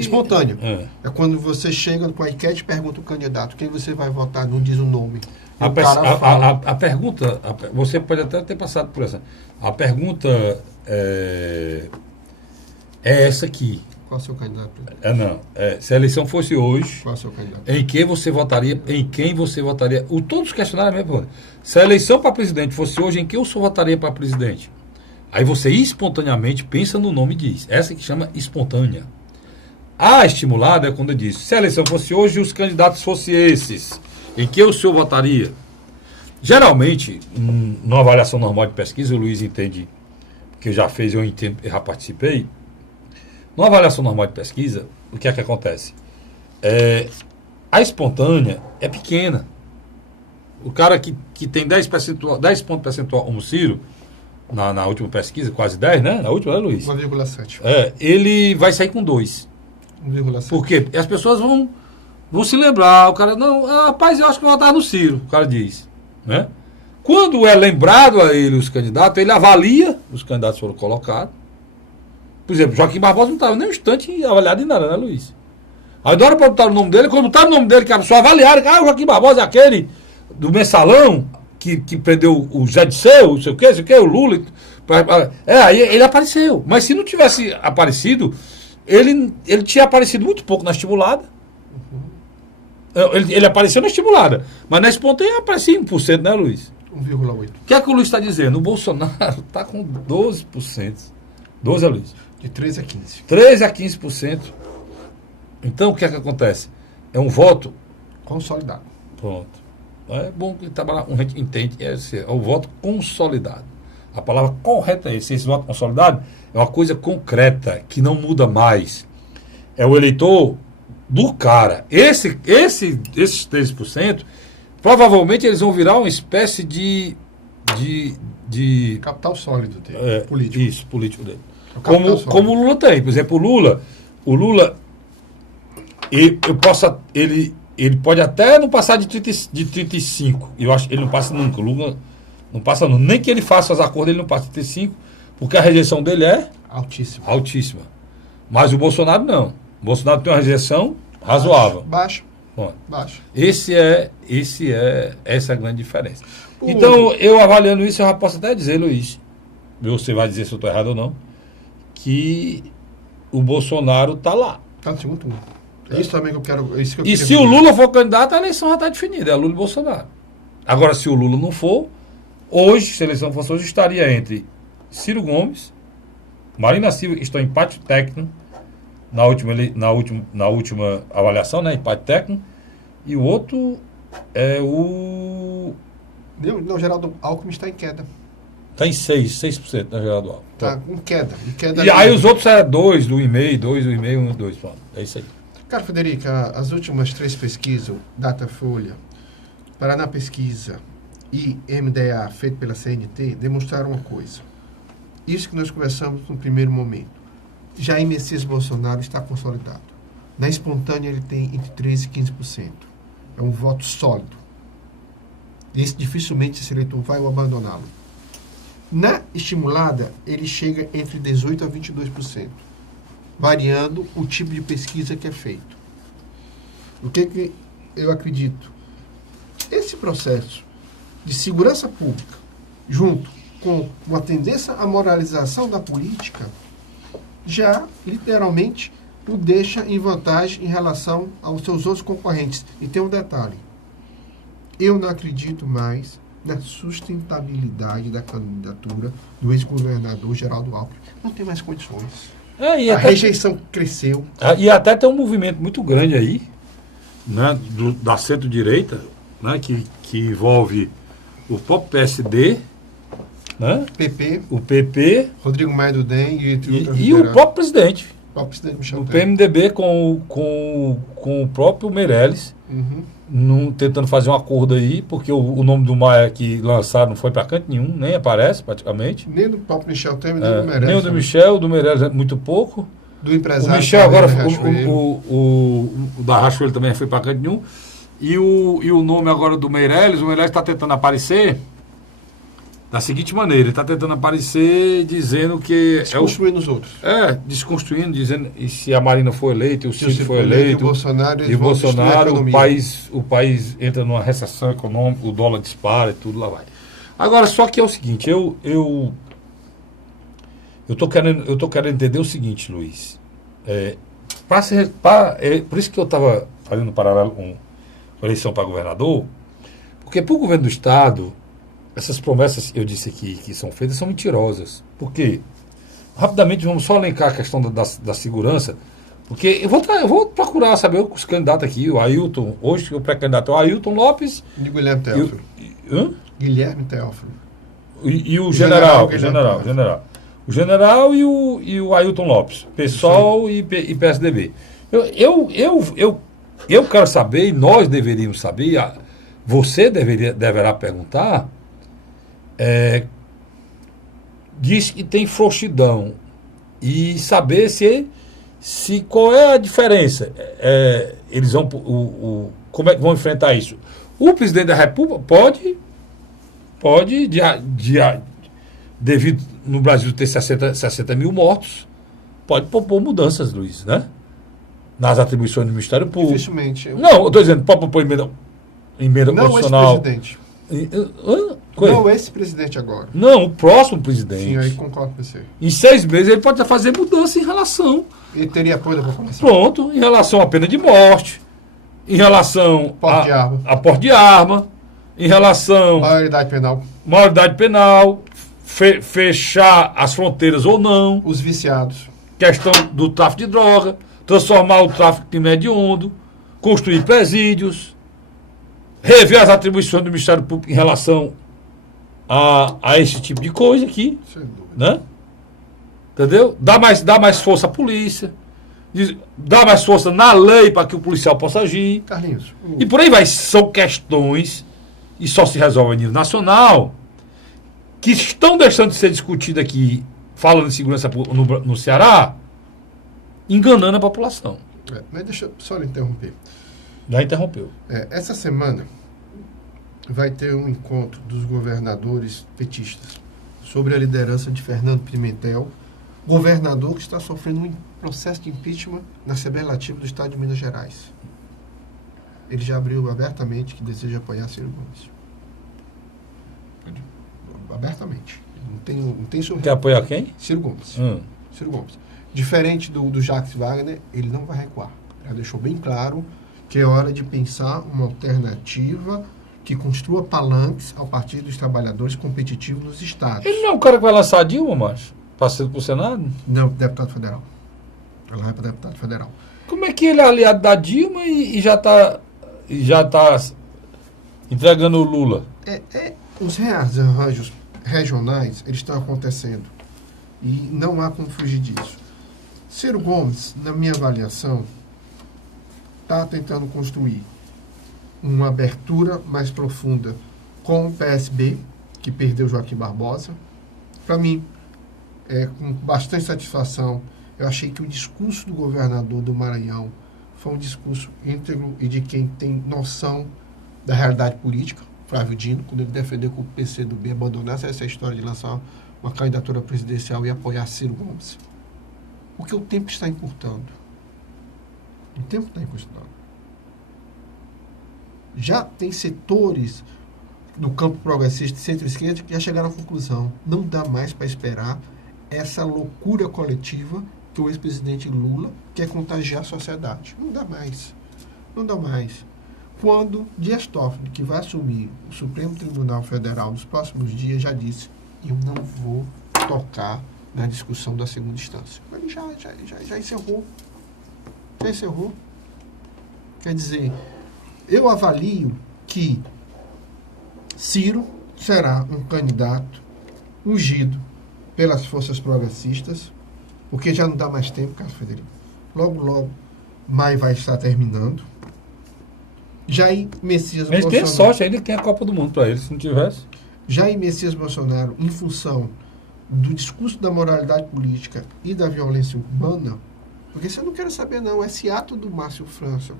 Espontânea. É quando você chega com a enquete e pergunta o candidato quem você vai votar, não diz o nome. A pergunta, você pode até ter passado por essa. A pergunta é essa aqui. Qual é o seu candidato? Se a eleição fosse hoje, qual é o seu candidato? Em quem você votaria? Todos questionaram a mesma pergunta. Se a eleição para presidente fosse hoje, em quem eu só votaria para presidente? Aí você espontaneamente pensa no nome e diz. Essa que chama espontânea. A estimulada é quando diz, se a eleição fosse hoje e os candidatos fossem esses, em que o senhor votaria? Geralmente, numa avaliação normal de pesquisa, o Luiz entende, porque já fez, eu entendo, eu já participei. Numa avaliação normal de pesquisa, o que é que acontece? A espontânea é pequena. O cara que tem 10 pontos percentual como Ciro, na última pesquisa, quase 10, né? Na última, né, Luiz? 1,7. Ele vai sair com 2. 1,7. Por quê? As pessoas vão se lembrar. O cara, não, rapaz, eu acho que eu vou votar no Ciro, o cara diz. Né? Quando é lembrado a ele os candidatos, ele avalia os candidatos que foram colocados. Por exemplo, Joaquim Barbosa não estava nem um instante avaliado em nada, né, Luiz? Aí da hora para botar o nome dele, quando botaram o nome dele, que a pessoa avaliaram, o Joaquim Barbosa é aquele do mensalão que prendeu o Zé Disseu, não sei o que, o Lula. Aí ele apareceu. Mas se não tivesse aparecido, ele tinha aparecido muito pouco na estimulada. Ele apareceu na estimulada. Mas na espontânea aparecia 1%, né, Luiz? 1,8%. O que é que o Luiz está dizendo? O Bolsonaro está com 12%. 12, Luiz? De 13% a 15%. 13% a 15%. Então, o que é que acontece? é um voto. Consolidado. Pronto. É bom que a gente entende que é o voto consolidado. A palavra correta é esse. Esse voto consolidado é uma coisa concreta, que não muda mais. É o eleitor do cara. Esses 13%, provavelmente eles vão virar uma espécie de Capital sólido dele, político. Isso, político dele. Como o Lula tem. Por exemplo, o Lula ele pode até não passar de 35. Eu acho que ele não passa nunca. O Lula não passa nunca. Nem que ele faça os acordos, ele não passa de 35, porque a rejeição dele é altíssima. Mas o Bolsonaro não. O Bolsonaro tem uma rejeição razoável. Baixo. Essa é a grande diferença. Então, eu avaliando isso, eu já posso até dizer, Luiz, você vai dizer se eu estou errado ou não, que o Bolsonaro está lá. Está no segundo turno. É isso também que eu quero. E se o Lula for candidato, a eleição já está definida, é Lula e Bolsonaro. Agora, se o Lula não for, hoje, se a eleição fosse hoje, estaria entre Ciro Gomes, Marina Silva, que estão em empate técnico, na última avaliação, né? Empate técnico, e o outro é o. Não, Geraldo Alckmin está em queda. Está em 6%, né, Geraldo Alckmin? Está em queda. E aí os outros é 2, 2,5, 1, 2, pronto. É isso aí. Cara, Frederica, as últimas 3 pesquisas, Datafolha, Paraná Pesquisa e MDA, feito pela CNT, demonstraram uma coisa. Isso que nós conversamos no primeiro momento. Jair Messias Bolsonaro está consolidado. Na espontânea ele tem entre 13% e 15%. É um voto sólido. E dificilmente esse eleitor vai o abandoná-lo. Na estimulada, ele chega entre 18% a 22%, variando o tipo de pesquisa que é feito. O que eu acredito? Esse processo de segurança pública, junto com uma tendência à moralização da política, já literalmente o deixa em vantagem em relação aos seus outros concorrentes. E tem um detalhe: eu não acredito mais na sustentabilidade da candidatura do ex-governador Geraldo Alckmin. Não tem mais condições. A rejeição cresceu. E até tem um movimento muito grande aí, né, da centro-direita, né, que envolve o próprio PSD, né, o PP, Rodrigo Maia do DEM e o próprio presidente. O próprio presidente Michel o Temer. PMDB com o próprio Meirelles, tentando fazer um acordo aí, porque o nome do Maia que lançaram não foi para canto nenhum, nem aparece praticamente. Nem do próprio Michel Temer, nem do Meirelles. Nem o do Michel, do Meirelles é muito pouco. Do empresário. O Michel agora, o da Rachoelho também foi para canto nenhum. E o nome agora do Meirelles, o Meirelles está tentando aparecer da seguinte maneira: ele está tentando aparecer dizendo que. Desconstruindo os outros. Desconstruindo, dizendo e se a Marina for eleita, o Ciro for eleito, e o Bolsonaro, o país entra numa recessão econômica, o dólar dispara e tudo lá vai. Agora, só que é o seguinte, eu tô querendo entender o seguinte, Luiz. Por isso que eu estava fazendo um paralelo com a eleição para governador, porque para o governo do Estado, essas promessas que eu disse aqui que são feitas são mentirosas. Por quê? Rapidamente vamos só elencar a questão da segurança, porque eu vou procurar saber os candidatos aqui, o Ailton, hoje o pré-candidato é o Ailton Lopes. E o Guilherme Teófilo. Guilherme Teófilo. E o general. O general e o Ailton Lopes, PSOL e PSDB. Eu quero saber, e nós deveríamos saber, você deverá perguntar, diz que tem frouxidão, e saber se qual é a diferença. Eles vão, como é que vão enfrentar isso? O presidente da República pode devido no Brasil ter 60 mil mortos, pode propor mudanças, Luiz, né? Nas atribuições do Ministério Público. Dificilmente. Não, eu estou dizendo, pode propor emenda constitucional. Não esse presidente. Não esse presidente agora. Não, o próximo presidente. Sim, aí concordo com você. Em 6 meses ele pode fazer mudança em relação. Ele teria apoio da população. Pronto, em relação à pena de morte, em relação a porte de arma, em relação... Maioridade penal, fechar as fronteiras ou não. Os viciados. Questão do tráfico de droga, transformar o tráfico de hediondo, construir presídios, rever as atribuições do Ministério Público em relação a esse tipo de coisa aqui, Sem dúvida. né? Entendeu? Dá mais força à polícia, dá mais força na lei para que o policial possa agir. Carlinhos, E por aí vai. São questões, e só se resolve a nível nacional, que estão deixando de ser discutidas aqui, falando de segurança no Ceará, enganando a população. mas deixa eu só lhe interromper. Já interrompeu. Essa semana vai ter um encontro dos governadores petistas sobre a liderança de Fernando Pimentel, governador que está sofrendo um processo de impeachment na Assembleia Legislativa do Estado de Minas Gerais. Ele já abriu abertamente que deseja apoiar Ciro Gomes. Abertamente. Não tem surpresa. Quer apoiar quem? Ciro Gomes. Ciro Gomes. Diferente do Jacques Wagner, ele não vai recuar. Já deixou bem claro que é hora de pensar uma alternativa que construa palanques ao Partido dos Trabalhadores competitivo nos estados. Ele não é o cara que vai lançar a Dilma, macho? Passando pro Senado? Não, deputado federal. Ela vai para deputado federal. Como é que ele é aliado da Dilma e já tá entregando o Lula? Os rearranjos regionais, eles estão acontecendo. E não há como fugir disso. Ciro Gomes, na minha avaliação, está tentando construir uma abertura mais profunda com o PSB, que perdeu Joaquim Barbosa. Para mim, com bastante satisfação, eu achei que o discurso do governador do Maranhão foi um discurso íntegro e de quem tem noção da realidade política. Flávio Dino, quando ele defendeu que o PCdoB abandonasse essa história de lançar uma candidatura presidencial e apoiar Ciro Gomes. Porque o tempo está encurtando. O tempo está encurtando. Já tem setores do campo progressista e centro-esquerda que já chegaram à conclusão. Não dá mais para esperar essa loucura coletiva que o ex-presidente Lula quer contagiar a sociedade. Não dá mais. Não dá mais. Quando Dias Toffoli, que vai assumir o Supremo Tribunal Federal nos próximos dias, já disse: eu não vou tocar na discussão da segunda instância. Mas ele já encerrou. Já encerrou. Quer dizer, eu avalio que Ciro será um candidato ungido pelas forças progressistas, porque já não dá mais tempo, Carlos Frederico. Logo, maio vai estar terminando. Jair Messias Mas Bolsonaro... tem sorte ainda que tem a Copa do Mundo para ele, se não tivesse. Jair Messias Bolsonaro, em função do discurso da moralidade política e da violência urbana, porque você não quer saber não, esse ato do Márcio França,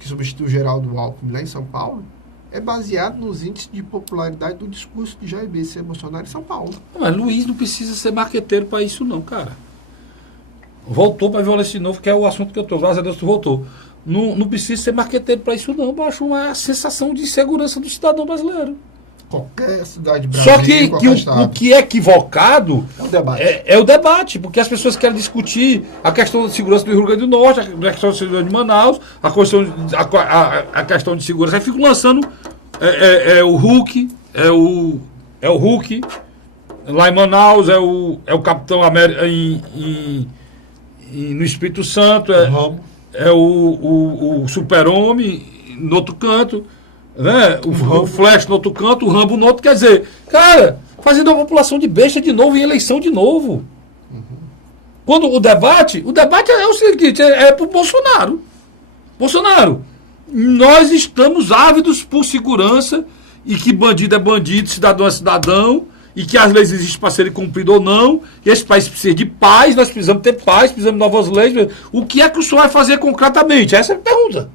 que substituiu o Geraldo Alckmin lá em São Paulo, é baseado nos índices de popularidade do discurso de Jair Messias Bolsonaro em São Paulo. Mas Luiz não precisa ser marqueteiro para isso não, cara. Voltou para a violência de novo, que é o assunto que eu estou. Graças a Deus tu voltou. Não precisa ser marqueteiro para isso não. Eu acho uma sensação de insegurança do cidadão brasileiro. Qualquer cidade brasileira. Só que o que é equivocado é o debate, porque as pessoas querem discutir a questão de segurança do Rio Grande do Norte, a questão de segurança de Manaus, a questão de segurança. Aí fico lançando o Hulk, o Hulk, lá em Manaus, é o Capitão América no Espírito Santo, é o Super-Homem no outro canto, né? O Flash no outro canto, o Rambo no outro. Quer dizer, cara, fazendo a população de besta de novo em eleição de novo. Quando o debate é o seguinte, é pro Bolsonaro. Bolsonaro, nós estamos ávidos por segurança e que bandido é bandido, cidadão é cidadão, e que as leis existem para serem cumpridas ou não, e esse país precisa de paz, nós precisamos ter paz, precisamos de novas leis. O que é que o senhor vai fazer concretamente? Essa é a pergunta.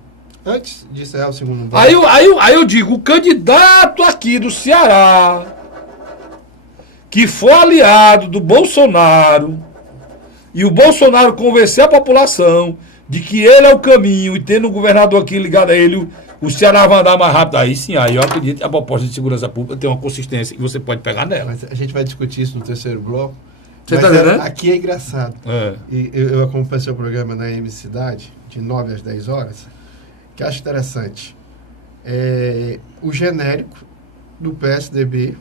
Antes de encerrar o segundo bloco. Aí eu digo, o candidato aqui do Ceará, que for aliado do Bolsonaro, e o Bolsonaro convencer a população de que ele é o caminho, e tendo um governador aqui ligado a ele, o Ceará vai andar mais rápido. Aí sim, aí eu acredito que a proposta de segurança pública tem uma consistência e você pode pegar nela. Mas a gente vai discutir isso no terceiro bloco. Você está entendendo? Aqui é engraçado. E eu acompanho seu programa na M Cidade, de 9 às 10 horas, que acho interessante. O genérico do PSDB,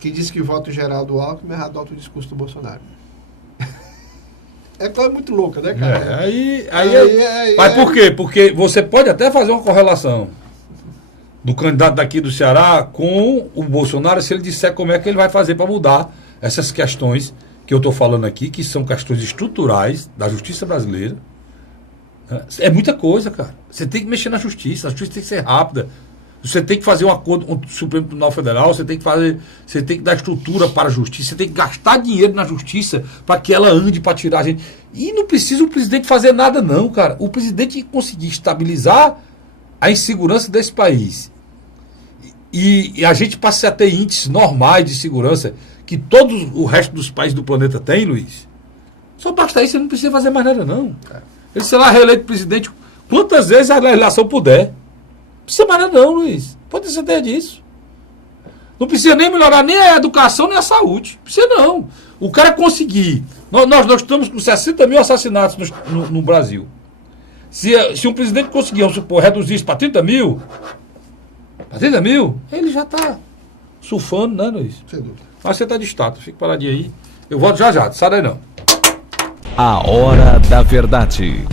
que diz que vota o Geraldo Alckmin, mas adota o discurso do Bolsonaro. É coisa muito louca, né, cara? Mas por quê? Porque você pode até fazer uma correlação do candidato daqui do Ceará com o Bolsonaro, se ele disser como é que ele vai fazer para mudar essas questões que eu estou falando aqui, que são questões estruturais da justiça brasileira. É muita coisa, cara. Você tem que mexer na justiça, a justiça tem que ser rápida. Você tem que fazer um acordo com o Supremo Tribunal Federal, você tem que dar estrutura para a justiça, você tem que gastar dinheiro na justiça para que ela ande para tirar a gente. E não precisa o presidente fazer nada, não, cara. O presidente conseguir estabilizar a insegurança desse país e a gente passe a ter índices normais de segurança que todo o resto dos países do planeta tem, Luiz. Só basta isso, você não precisa fazer mais nada, não. Ele será reeleito presidente quantas vezes a legislação puder. Não precisa mais nada, não, Luiz. Pode ter certeza disso. Não precisa nem melhorar nem a educação nem a saúde. Não precisa, não. O cara conseguir. Nós estamos com 60 mil assassinatos no Brasil. Se um presidente conseguir, vamos supor, reduzir isso para 30 mil, ele já está surfando, né, Luiz? Sem dúvida. Mas você está de status, fica paradinho aí. Eu volto já, sai daí não. A Hora da Verdade.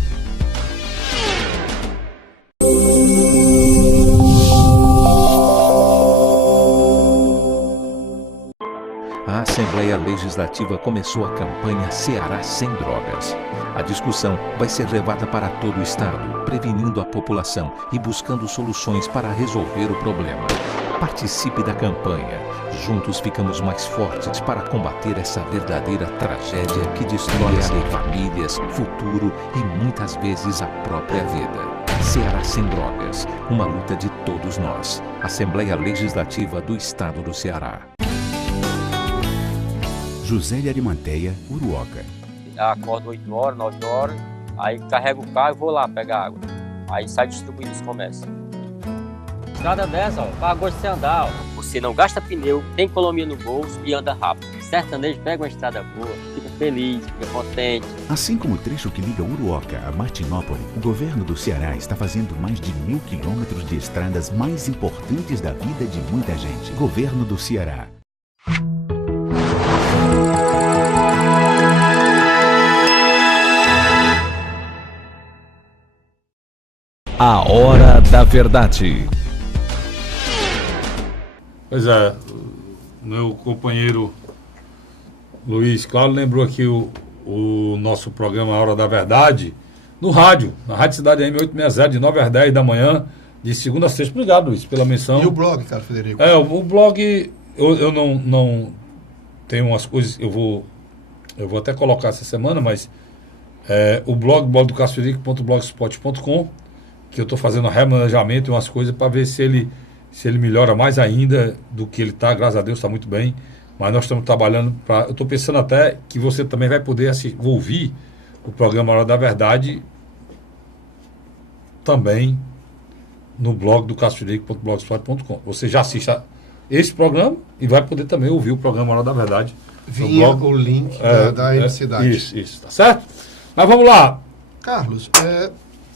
A Assembleia Legislativa começou a campanha Ceará Sem Drogas. A discussão vai ser levada para todo o estado, prevenindo a população e buscando soluções para resolver o problema. Participe da campanha. Juntos ficamos mais fortes para combater essa verdadeira tragédia que destrói famílias, futuro e muitas vezes a própria vida. Ceará Sem Drogas, uma luta de todos nós. Assembleia Legislativa do Estado do Ceará. José de Arimateia, Uruoca. Acordo 8 horas, 9 horas, aí carrego o carro e vou lá pegar água. Aí sai distribuindo os comércios. Estrada dessa, ó, para gosto de você andar, ó. Você não gasta pneu, tem economia no bolso e anda rápido. Sertanejo pega uma estrada boa, fica feliz, fica contente. Assim como o trecho que liga Uruoca a Martinópole, o governo do Ceará está fazendo mais de 1.000 quilômetros de estradas mais importantes da vida de muita gente. Governo do Ceará. A Hora da Verdade. Pois é, meu companheiro Luiz Cláudio lembrou aqui o nosso programa A Hora da Verdade no rádio, na Rádio Cidade AM 860, de 9 às 10 da manhã, de segunda a sexta. Obrigado, Luiz, pela menção. E o blog, cara, Frederico? O blog, eu não tenho umas coisas, eu vou até colocar essa semana, mas o blog blogdocasfederico.blogspot.com, que eu estou fazendo remanejamento e umas coisas para ver se ele melhora mais ainda do que ele está. Graças a Deus está muito bem, mas nós estamos trabalhando para... Eu estou pensando até que você também vai poder ouvir o programa Hora da Verdade também no blog do casfederico.blogspot.com. Você já assiste esse programa e vai poder também ouvir o programa Hora da Verdade via o link da MC-Cidade. Isso, tá certo? Mas vamos lá. Carlos,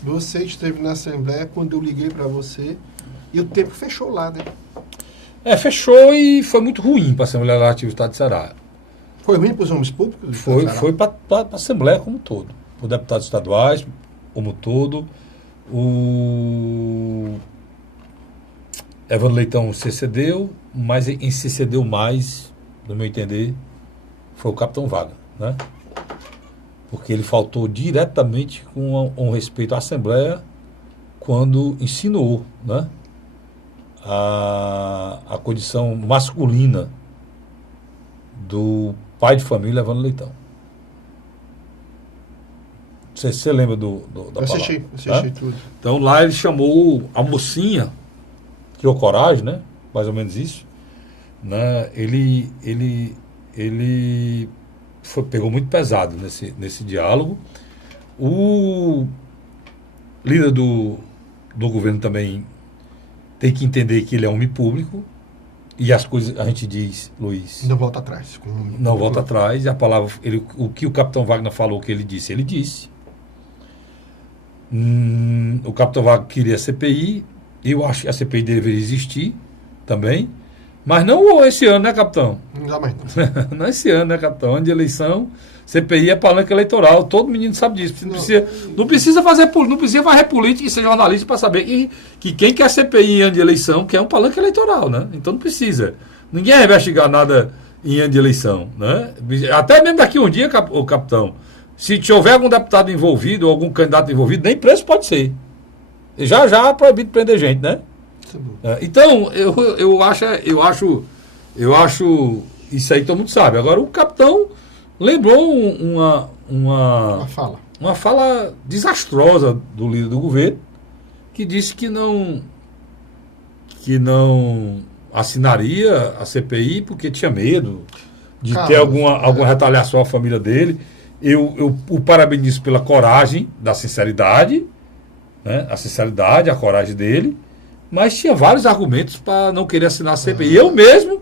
você esteve na Assembleia quando eu liguei para você e o tempo fechou lá, né? Fechou e foi muito ruim para a Assembleia Legislativa do Estado de Ceará. Foi ruim para os homens públicos? Foi para a Assembleia como um todo. Para os deputados estaduais como um todo. O Evandro Leitão se excedeu, mas em se excedeu mais, no meu entender, foi o Capitão Wagner, né? Porque ele faltou diretamente com um respeito à Assembleia quando insinuou, né, a condição masculina do pai de família Evandro Leitão. Você lembra da palavra? Assisti tudo. Então lá ele chamou a mocinha, que é o Coragem, né? Mais ou menos isso. Né? Ele pegou muito pesado nesse diálogo. O líder do governo também tem que entender que ele é homem público e as coisas, a gente diz, Luiz... Não volta atrás. Não volta atrás. E a palavra, o que o Capitão Wagner falou que ele disse, ele disse. O Capitão Wagner queria a CPI, eu acho que a CPI deveria existir também, Mas não esse ano, né, capitão? Não dá mais não. Não esse ano, né, capitão? Ano de eleição, CPI é palanque eleitoral. Todo menino sabe disso. Não precisa fazer política e ser jornalista para saber que quem quer CPI em ano de eleição quer um palanque eleitoral, né? Então não precisa. Ninguém vai investigar nada em ano de eleição, né? Até mesmo daqui um dia, capitão, se houver algum deputado envolvido ou algum candidato envolvido, nem preso pode ser. Já é proibido prender gente, né? Então, eu acho isso aí todo mundo sabe. Agora, o capitão lembrou uma fala desastrosa do líder do governo, que disse que não assinaria a CPI porque tinha medo de ter alguma retaliação à família dele. Eu o parabenizo pela coragem, da sinceridade, né? A sinceridade, a coragem dele, mas tinha vários argumentos para não querer assinar a CPI. Eu mesmo,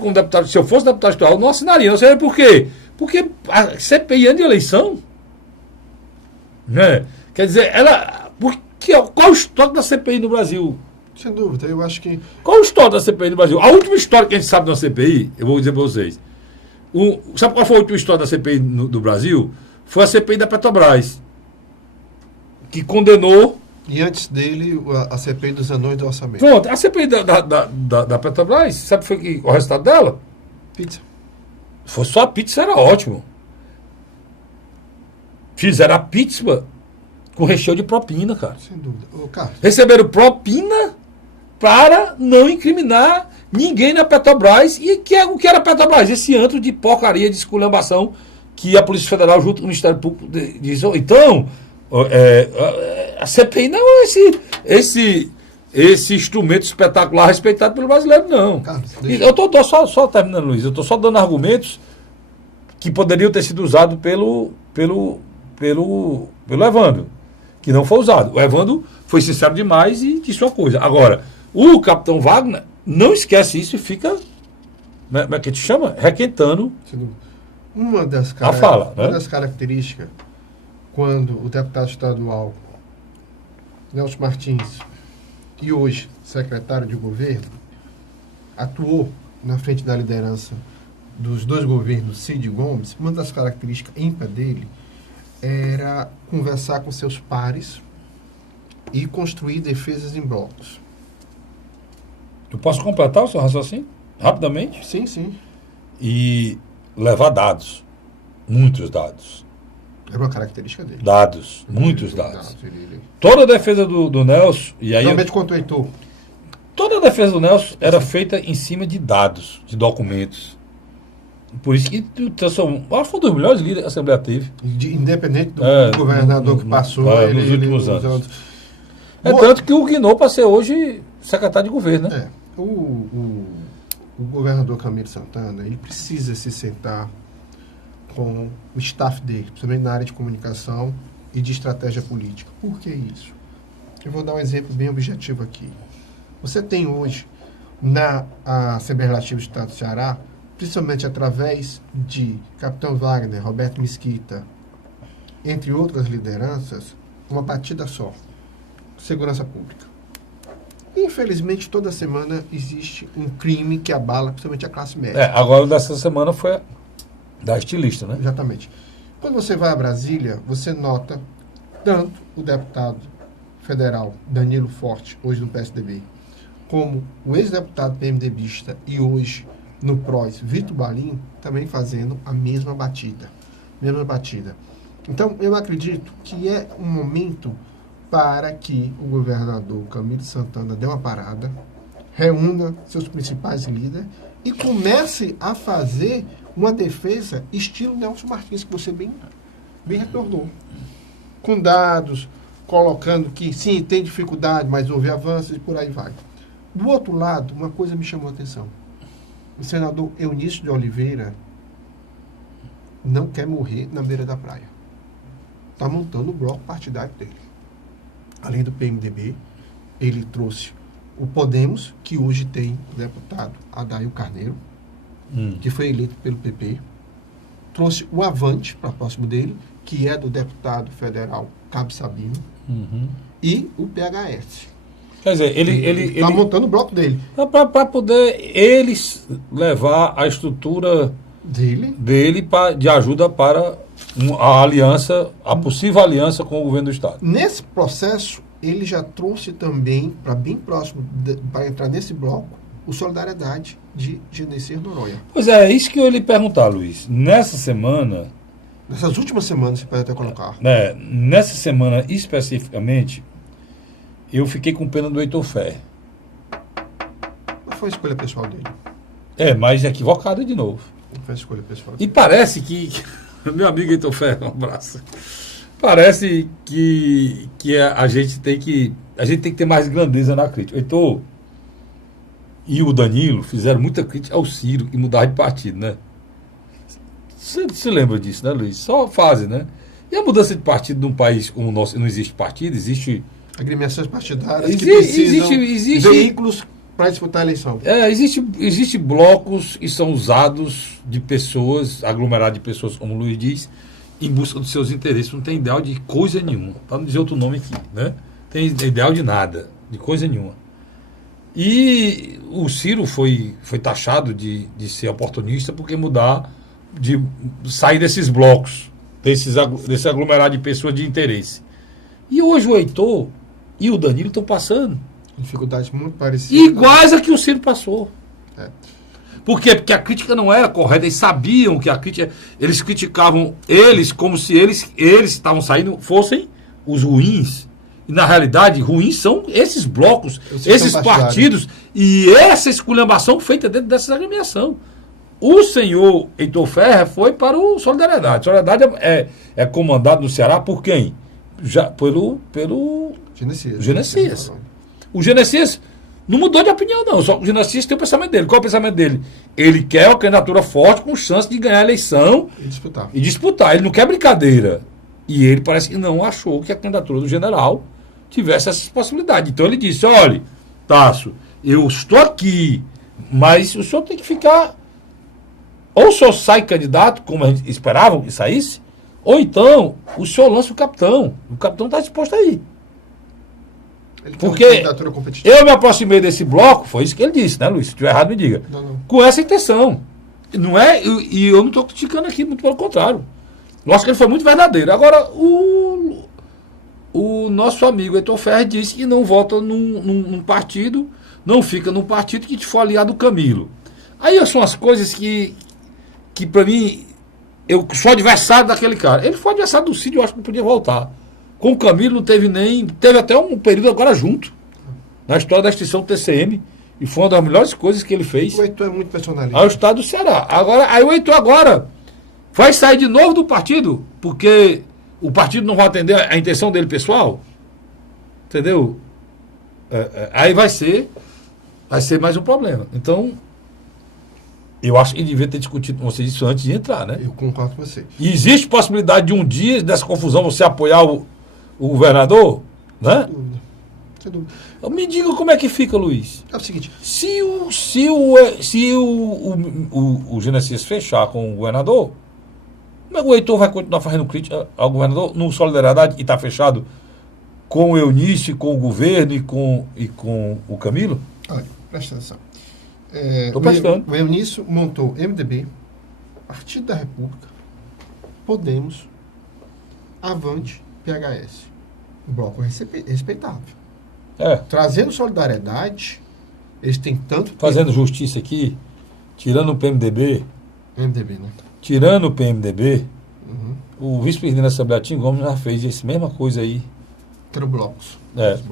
como deputado, se eu fosse deputado estadual, não assinaria. Não sei por quê. Porque a CPI é de eleição. Né? Quer dizer, qual o histórico da CPI no Brasil? Sem dúvida, eu acho que... Qual o histórico da CPI no Brasil? A última história que a gente sabe da CPI, eu vou dizer para vocês. Sabe qual foi a última história da CPI do Brasil? Foi a CPI da Petrobras, que condenou... E antes dele, a CPI dos anões do orçamento. Pronto, a CPI da Petrobras, sabe o resultado dela? Pizza. Foi só a pizza, era ótimo. Fizeram a pizza com recheio de propina, cara. Sem dúvida. Carlos. Receberam propina para não incriminar ninguém na Petrobras. E o que era a Petrobras? Esse antro de porcaria, de esculhambação que a Polícia Federal junto com o Ministério Público diz. Então, a CPI não é esse instrumento espetacular respeitado pelo brasileiro, não. Carlos, eu estou só terminando, Luiz. Eu estou só dando argumentos que poderiam ter sido usados pelo Evandro, que não foi usado. O Evandro foi sincero demais e disse uma coisa. Agora, o capitão Wagner não esquece isso e fica, como é que te chama? Requentando uma das características, quando o deputado estadual Nelson Martins, e hoje secretário de governo, atuou na frente da liderança dos dois governos, Cid Gomes, uma das características ímpar dele era conversar com seus pares e construir defesas em blocos. Eu posso completar o seu raciocínio? Rapidamente? Sim, sim. E levar dados. Muitos dados. Era uma característica dele. Dados. Muitos dados. Toda a defesa do Nelson... Realmente quanto o Heitor. Toda a defesa do Nelson era feita em cima de dados, de documentos. Por isso que foi um dos melhores líderes que a Assembleia teve. Independente do governador que passou nos últimos anos. Tanto que o Guinot para ser hoje secretário de governo, né? O governador Camilo Santana, ele precisa se sentar com o staff dele, principalmente na área de comunicação e de estratégia política. Por que isso? Eu vou dar um exemplo bem objetivo aqui. Você tem hoje, na Assembleia Legislativa do Estado do Ceará, principalmente através de Capitão Wagner, Roberto Mesquita, entre outras lideranças, uma batida só. Segurança pública. Infelizmente, toda semana existe um crime que abala principalmente a classe média. Agora, dessa semana foi da estilista, né? Exatamente. Quando você vai a Brasília, você nota tanto o deputado federal Danilo Forte, hoje no PSDB, como o ex-deputado PMDBista e hoje no PROS, Vitor Balim, também fazendo a mesma batida. Então, eu acredito que é um momento para que o governador Camilo Santana dê uma parada, reúna seus principais líderes e comece a fazer uma defesa estilo Nelson Martins, que você bem retornou. Com dados, colocando que sim, tem dificuldade, mas houve avanços e por aí vai. Do outro lado, uma coisa me chamou a atenção. O senador Eunício de Oliveira não quer morrer na beira da praia. Está montando o bloco partidário dele. Além do PMDB, ele trouxe o Podemos, que hoje tem o deputado Adair Carneiro, que foi eleito pelo PP. Trouxe o Avante, para próximo dele, que é do deputado federal Cabo Sabino, e o PHS. Quer dizer, ele Está montando o bloco dele. para poder eles levar a estrutura dele de ajuda para a aliança, a possível aliança com o governo do Estado. Nesse processo, ele já trouxe também, para bem próximo, para entrar nesse bloco, o Solidariedade de Genesi Noronha. Pois é isso que eu ia lhe perguntar, Luiz. Nessas últimas semanas, você pode até colocar. Nessa semana especificamente, eu fiquei com pena do Heitor Ferrer. Não foi a escolha pessoal dele. Mas equivocada de novo. Não foi a escolha pessoal dele. E parece que meu amigo Heitor Ferrer, um abraço. Parece que a gente tem que ter mais grandeza na crítica. Heitor e o Danilo fizeram muita crítica ao Ciro e mudaram de partido, né? Você se lembra disso, né, Luiz? Só fase, né? E a mudança de partido num país como o nosso, não existe partido, existe... agremiações partidárias que precisam existe veículos para disputar a eleição. Existe blocos e são usados de pessoas, aglomerado de pessoas, como o Luiz diz, em busca dos seus interesses. Não tem ideal de coisa nenhuma. Para não dizer outro nome aqui, né? Tem ideal de nada, de coisa nenhuma. E o Ciro foi taxado de ser oportunista porque de sair desses blocos, desse aglomerado de pessoas de interesse. E hoje o Heitor e o Danilo estão passando dificuldades muito parecidas. Iguais a que o Ciro passou. Por quê? Porque a crítica não era correta. Eles sabiam que a crítica... Eles criticavam eles como se eles estavam saindo, fossem os ruins. E, na realidade, ruins são esses blocos, esses partidos e essa esculhambação feita dentro dessa agremiação. O senhor Heitor Ferrer foi para o Solidariedade. Solidariedade é comandado no Ceará por quem? Pelo Genesias. O Genesias não mudou de opinião, não. Só que o Genesias tem o pensamento dele. Qual é o pensamento dele? Ele quer uma candidatura forte com chance de ganhar a eleição e disputar. Ele não quer brincadeira. E ele parece que não achou que a candidatura do general tivesse essas possibilidades. Então ele disse, olha, Tasso, eu estou aqui, mas o senhor tem que ficar... Ou o senhor sai candidato, como a gente esperava que saísse, ou então o senhor lança o capitão. O capitão está disposto a ir. Porque eu me aproximei desse bloco, foi isso que ele disse, né, Luiz? Se estiver errado, me diga. Não. Com essa intenção. Não é, e eu não estou criticando aqui, muito pelo contrário. Eu acho que ele foi muito verdadeiro. Agora, o nosso amigo Heitor Ferrer disse que não vota num partido, não fica num partido que te for aliado do Camilo. Aí são as coisas que para mim, eu sou adversário daquele cara. Ele foi adversário do Cid, eu acho que não podia voltar. Com o Camilo não teve nem... Teve até um período agora junto, na história da extinção do TCM, e foi uma das melhores coisas que ele fez. O Heitor é muito personalista. Ao estado do Ceará. Aí o Heitor agora vai sair de novo do partido, porque o partido não vai atender a intenção dele pessoal. Entendeu? Aí vai ser mais um problema. Então, eu acho que ele devia ter discutido com você isso antes de entrar, né? Eu concordo com você. E existe possibilidade de um dia, dessa confusão, você apoiar o governador? Né? Sem dúvida. Me diga como é que fica, Luiz. É o seguinte. Se o Genesias fechar com o governador, o Heitor vai continuar fazendo crítica ao governador no Solidariedade e está fechado com o Eunício, com o governo e com o Camilo? Olha, presta atenção. Estou prestando. O Eunício montou MDB, Partido da República, Podemos, Avante, PHS. Um bloco respeitável. Trazendo Solidariedade, eles têm tanto... Fazendo justiça aqui, tirando o PMDB. MDB, né? Tirando o PMDB, o vice-presidente da Assembleia, Tim Gomes, já fez essa mesma coisa aí. Ter blocos.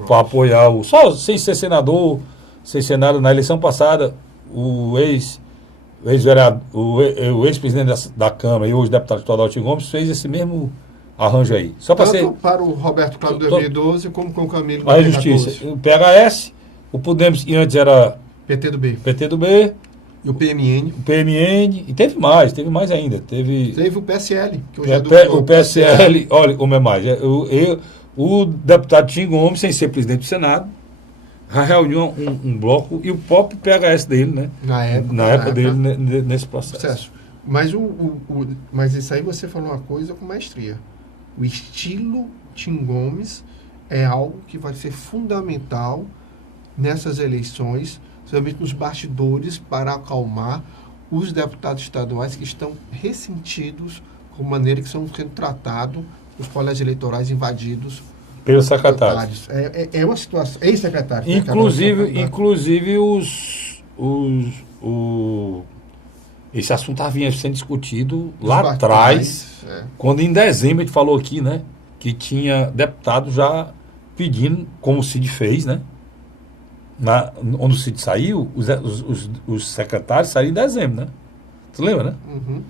Para apoiar só sem ser senador, sem Senado. Na eleição passada, o ex-presidente da Câmara e hoje deputado estadual Tim Gomes fez esse mesmo arranjo aí. Só tanto para o Roberto Cláudio 2012 como com o Camilo a Justiça. O PHS, o Podemos, que antes era PT do B. E o PMN. E teve mais ainda. Teve o PSL, que hoje o PSL, olha como é mais. O deputado Tim Gomes, sem ser presidente do Senado, reuniu um bloco e o próprio PHS dele, né? Na época dele, nesse processo. Mas isso aí você falou uma coisa com maestria. O estilo Tim Gomes é algo que vai ser fundamental nessas eleições, somente nos bastidores, para acalmar os deputados estaduais que estão ressentidos com a maneira que são sendo tratados os colégios eleitorais invadidos pelos secretários. É uma situação. Ex-secretários. Inclusive esse assunto vinha sendo discutido lá atrás, quando em dezembro a gente falou aqui, né, que tinha deputado já pedindo, como o Cid fez, né? Onde o Cid saiu, os secretários saíram em dezembro, né? Você lembra, né? Uhum.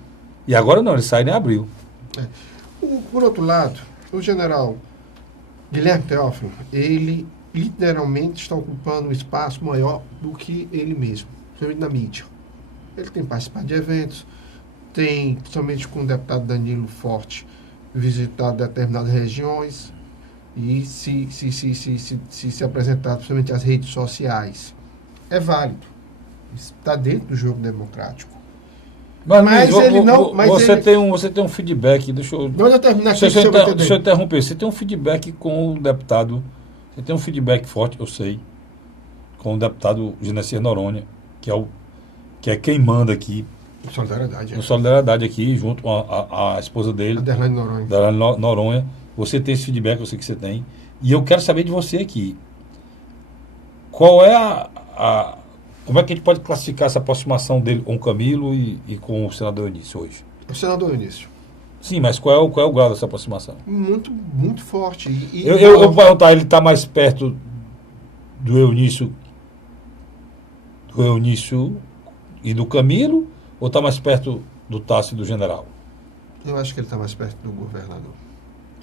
E agora não, eles saíram em abril. Por outro lado, o general Guilherme Teófilo, ele literalmente está ocupando um espaço maior do que ele mesmo, principalmente na mídia. Ele tem participado de eventos, tem, principalmente com o deputado Danilo Forte, visitado determinadas regiões e se apresentado, principalmente às redes sociais. É válido. Está dentro do jogo democrático. Mas ele não. Você tem um feedback. Deixa eu terminar aqui. Deixa eu interromper. Você tem um feedback com o deputado. Você tem um feedback forte, eu sei, com o deputado Genesias Noronha, que é quem manda aqui. Solidariedade. Solidariedade aqui, junto com a esposa dele. Aderlane Noronha. Aderlane Noronha. Você tem esse feedback, eu sei que você tem. E eu quero saber de você aqui. Qual é como é que a gente pode classificar essa aproximação dele com o Camilo e com o senador Eunício hoje? O senador Eunício. Sim, mas qual é o grau dessa aproximação? Muito, muito forte. Eu vou perguntar, ele está mais perto do Eunício e do Camilo, ou está mais perto do Tássio e do general? Eu acho que ele está mais perto do governador.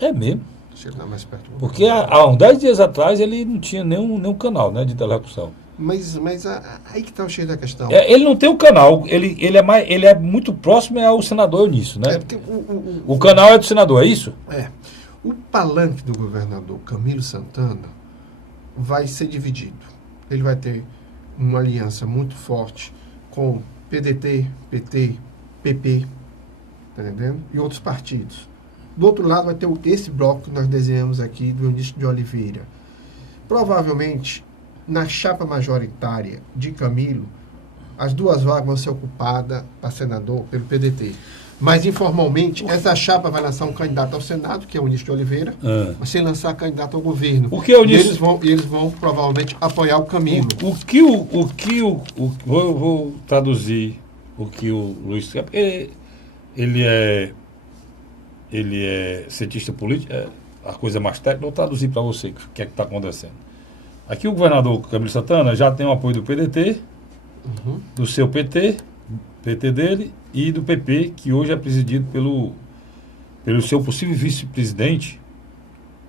É mesmo? Acho que ele está mais perto do Porque há uns 10 dias atrás ele não tinha nenhum canal, né, de interlocução. Mas aí que está o cheio da questão. Ele não tem um canal, ele é muito próximo ao senador Eunício, né? Porque o canal é do senador, é isso? O palanque do governador Camilo Santana vai ser dividido. Ele vai ter uma aliança muito forte com PDT, PT, PP, tá entendendo? E outros partidos. Do outro lado vai ter esse bloco que nós desenhamos aqui do Eunício de Oliveira. Provavelmente, na chapa majoritária de Camilo, as duas vagas vão ser ocupadas para senador pelo PDT. Mas, informalmente, essa chapa vai lançar um candidato ao Senado, que é o Eunício de Oliveira, mas sem lançar candidato ao governo. Eles vão provavelmente apoiar o Camilo. Vou traduzir o que o Luiz... Ele é cientista político, a coisa mais técnica. Vou traduzir para você o que é que está acontecendo. Aqui o governador Camilo Santana já tem o apoio do PDT, do seu PT dele, e do PP, que hoje é presidido pelo seu possível vice-presidente,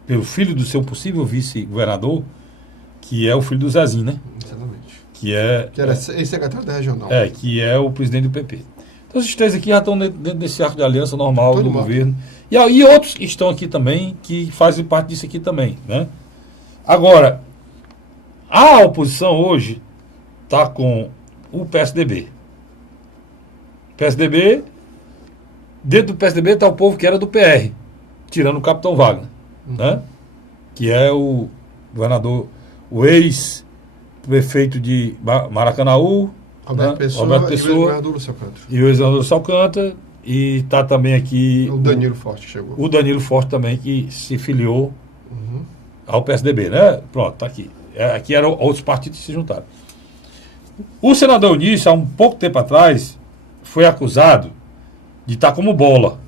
pelo filho do seu possível vice-governador, que é o filho do Zezinho, né? Exatamente. Que era ex-secretário da regional. Que é o presidente do PP. Então, esses três aqui já estão dentro desse arco de aliança normal do governo. E outros que estão aqui também, que fazem parte disso aqui também, né? Agora, a oposição hoje está com o PSDB. Dentro do PSDB está o povo que era do PR, tirando o Capitão Wagner, né? Que é o governador, o ex-prefeito de Maracanaú, Alberto Pessoa, e o ex-governador Lúcio Alcântara, e está também aqui o Danilo Forte chegou. O Danilo Forte também, que se filiou ao PSDB, né? Pronto, está aqui. Aqui eram outros partidos que se juntaram. O senador Eunício, há um pouco tempo atrás, foi acusado de estar como bola,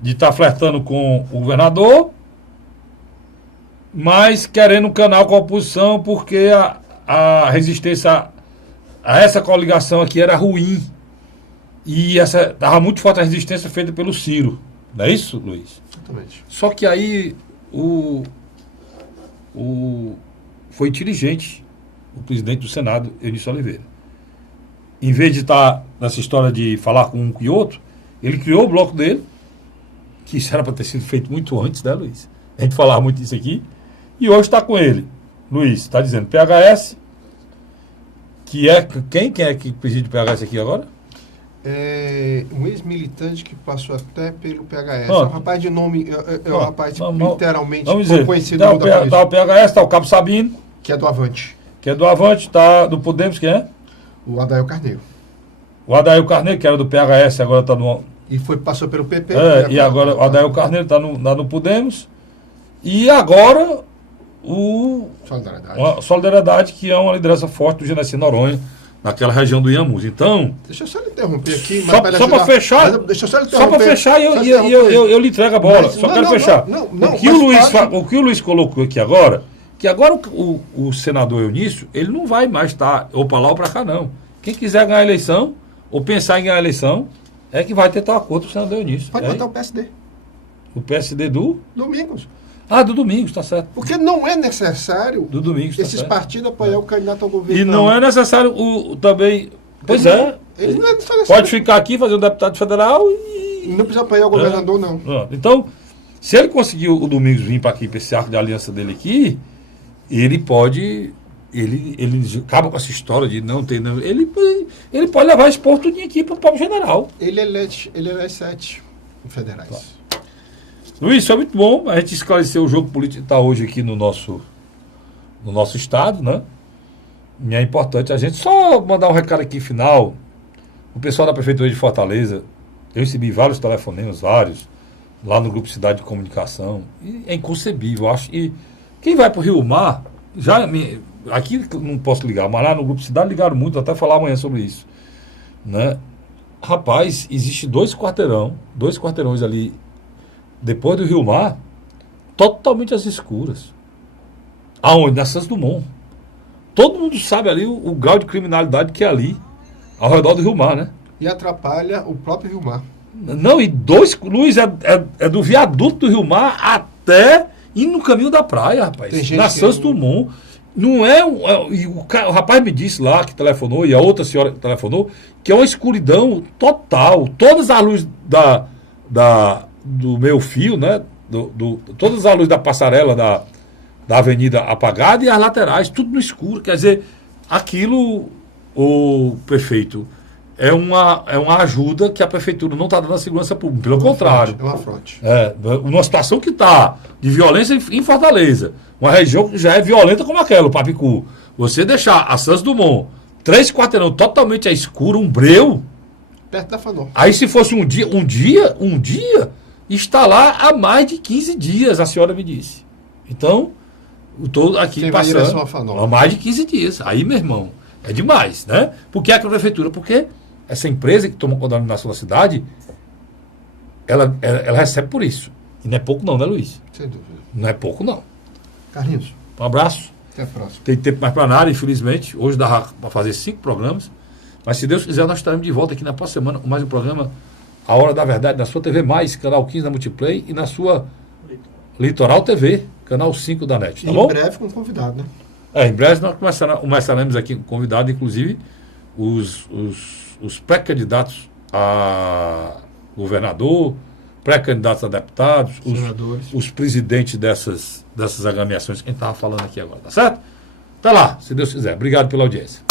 de estar flertando com o governador, mas querendo um canal com a oposição, porque a resistência a essa coligação aqui era ruim. E estava muito forte a resistência feita pelo Ciro. Não é isso, Luiz? Exatamente. Só que aí foi inteligente o presidente do Senado, Eunício Oliveira. Em vez de estar nessa história de falar com um e outro, ele criou o bloco dele, que isso era para ter sido feito muito antes, né, Luiz? A gente falava muito disso aqui. E hoje está com ele. Luiz, está dizendo PHS, que é... Quem é que preside o PHS aqui agora? É um ex-militante que passou até pelo PHS. Pronto. É um rapaz de nome... É um rapaz literalmente vamos dizer, conhecido tá no mundo da polícia. o PHS, está o Cabo Sabino, Que é do Avante. Que é do Avante, tá do Podemos, quem é? O Adael Carneiro. O Adael Carneiro, que era do PHS, agora está no... E passou pelo PP. e agora o Adael Carneiro está no Podemos. E agora o Solidariedade, que é uma liderança forte do Genesi Noronha, naquela região do Inhamus. Então... Deixa eu só lhe interromper aqui. Só para fechar, deixa eu só lhe interromper. Só para fechar eu lhe entrego a bola. Quero fechar. O que o Luiz colocou aqui agora, que agora o senador Eunício, ele não vai mais estar ou para lá ou para cá, não. Quem quiser ganhar a eleição, ou pensar em ganhar a eleição, é que vai tentar um acordo com o senador Eunício. Pode botar o PSD. O PSD do? Domingos. Do Domingos, tá certo. Porque não é necessário do Domingos, esses partidos apoiar o candidato ao governo. E não é necessário também... Pois ele não é necessário. Pode ficar aqui, fazer um deputado federal e... Não precisa apoiar o governador, não. Então, se ele conseguir o Domingos vir para aqui, para esse arco de aliança dele aqui, ele pode... Ele acaba com essa história de não ter... Não, ele pode levar esse porto tudinho aqui para o povo general. Ele elege 7 federais. Tá. Luiz, isso é muito bom. A gente esclareceu o jogo político que está hoje aqui no nosso estado, né? E é importante a gente só mandar um recado aqui final. O pessoal da Prefeitura de Fortaleza, eu recebi vários telefonemas, lá no Grupo Cidade de Comunicação. E é inconcebível, eu acho. E quem vai para o Rio Mar, aqui não posso ligar, mas lá no Grupo Cidade ligaram muito, vou até falar amanhã sobre isso. Né? Rapaz, existe 2 quarteirões ali, depois do Rio Mar, totalmente às escuras. Aonde? Na Santos Dumont. Todo mundo sabe ali o grau de criminalidade que é ali, ao redor do Rio Mar, né? E atrapalha o próprio Rio Mar. Não, e Luiz, é do viaduto do Rio Mar até ir no caminho da praia, rapaz. Na Santos Dumont. Não é o rapaz me disse lá, que telefonou, e a outra senhora que telefonou, que é uma escuridão total. Todas as luzes do meio fio, né? Todas as luzes da passarela da avenida apagada e as laterais, tudo no escuro. Quer dizer, aquilo, o prefeito, é uma ajuda que a prefeitura não está dando à segurança pública. Pelo contrário. É uma fronte. Uma situação que está de violência em Fortaleza. Uma região que já é violenta como aquela, o Papicu. Você deixar a Santos Dumont, 3 quarteirão totalmente a escuro, um breu. Perto da Fanor. Aí se fosse um dia, está lá há mais de 15 dias, a senhora me disse. Então, estou aqui passando há mais de 15 dias. Aí, meu irmão, é demais, né? Por que a prefeitura? Porque essa empresa que toma contaminação da cidade, ela recebe por isso. E não é pouco não, né, Luiz? Sem dúvida. Não é pouco não. Carlinhos. Um abraço. Até a próxima. Tem tempo mais para nada, infelizmente. Hoje dá para fazer 5 programas. Mas se Deus quiser, nós estaremos de volta aqui na próxima semana com mais um programa A Hora da Verdade, na sua TV Mais, canal 15 da Multiplay, e na sua Litoral TV, canal 5 da NET. Tá bom? Em breve com convidado, né? Em breve nós começaremos aqui com convidado, inclusive os pré-candidatos a governador, pré-candidatos a deputados, os presidentes dessas agremiações que a gente estava falando aqui agora, tá certo? Tá lá, se Deus quiser. Obrigado pela audiência.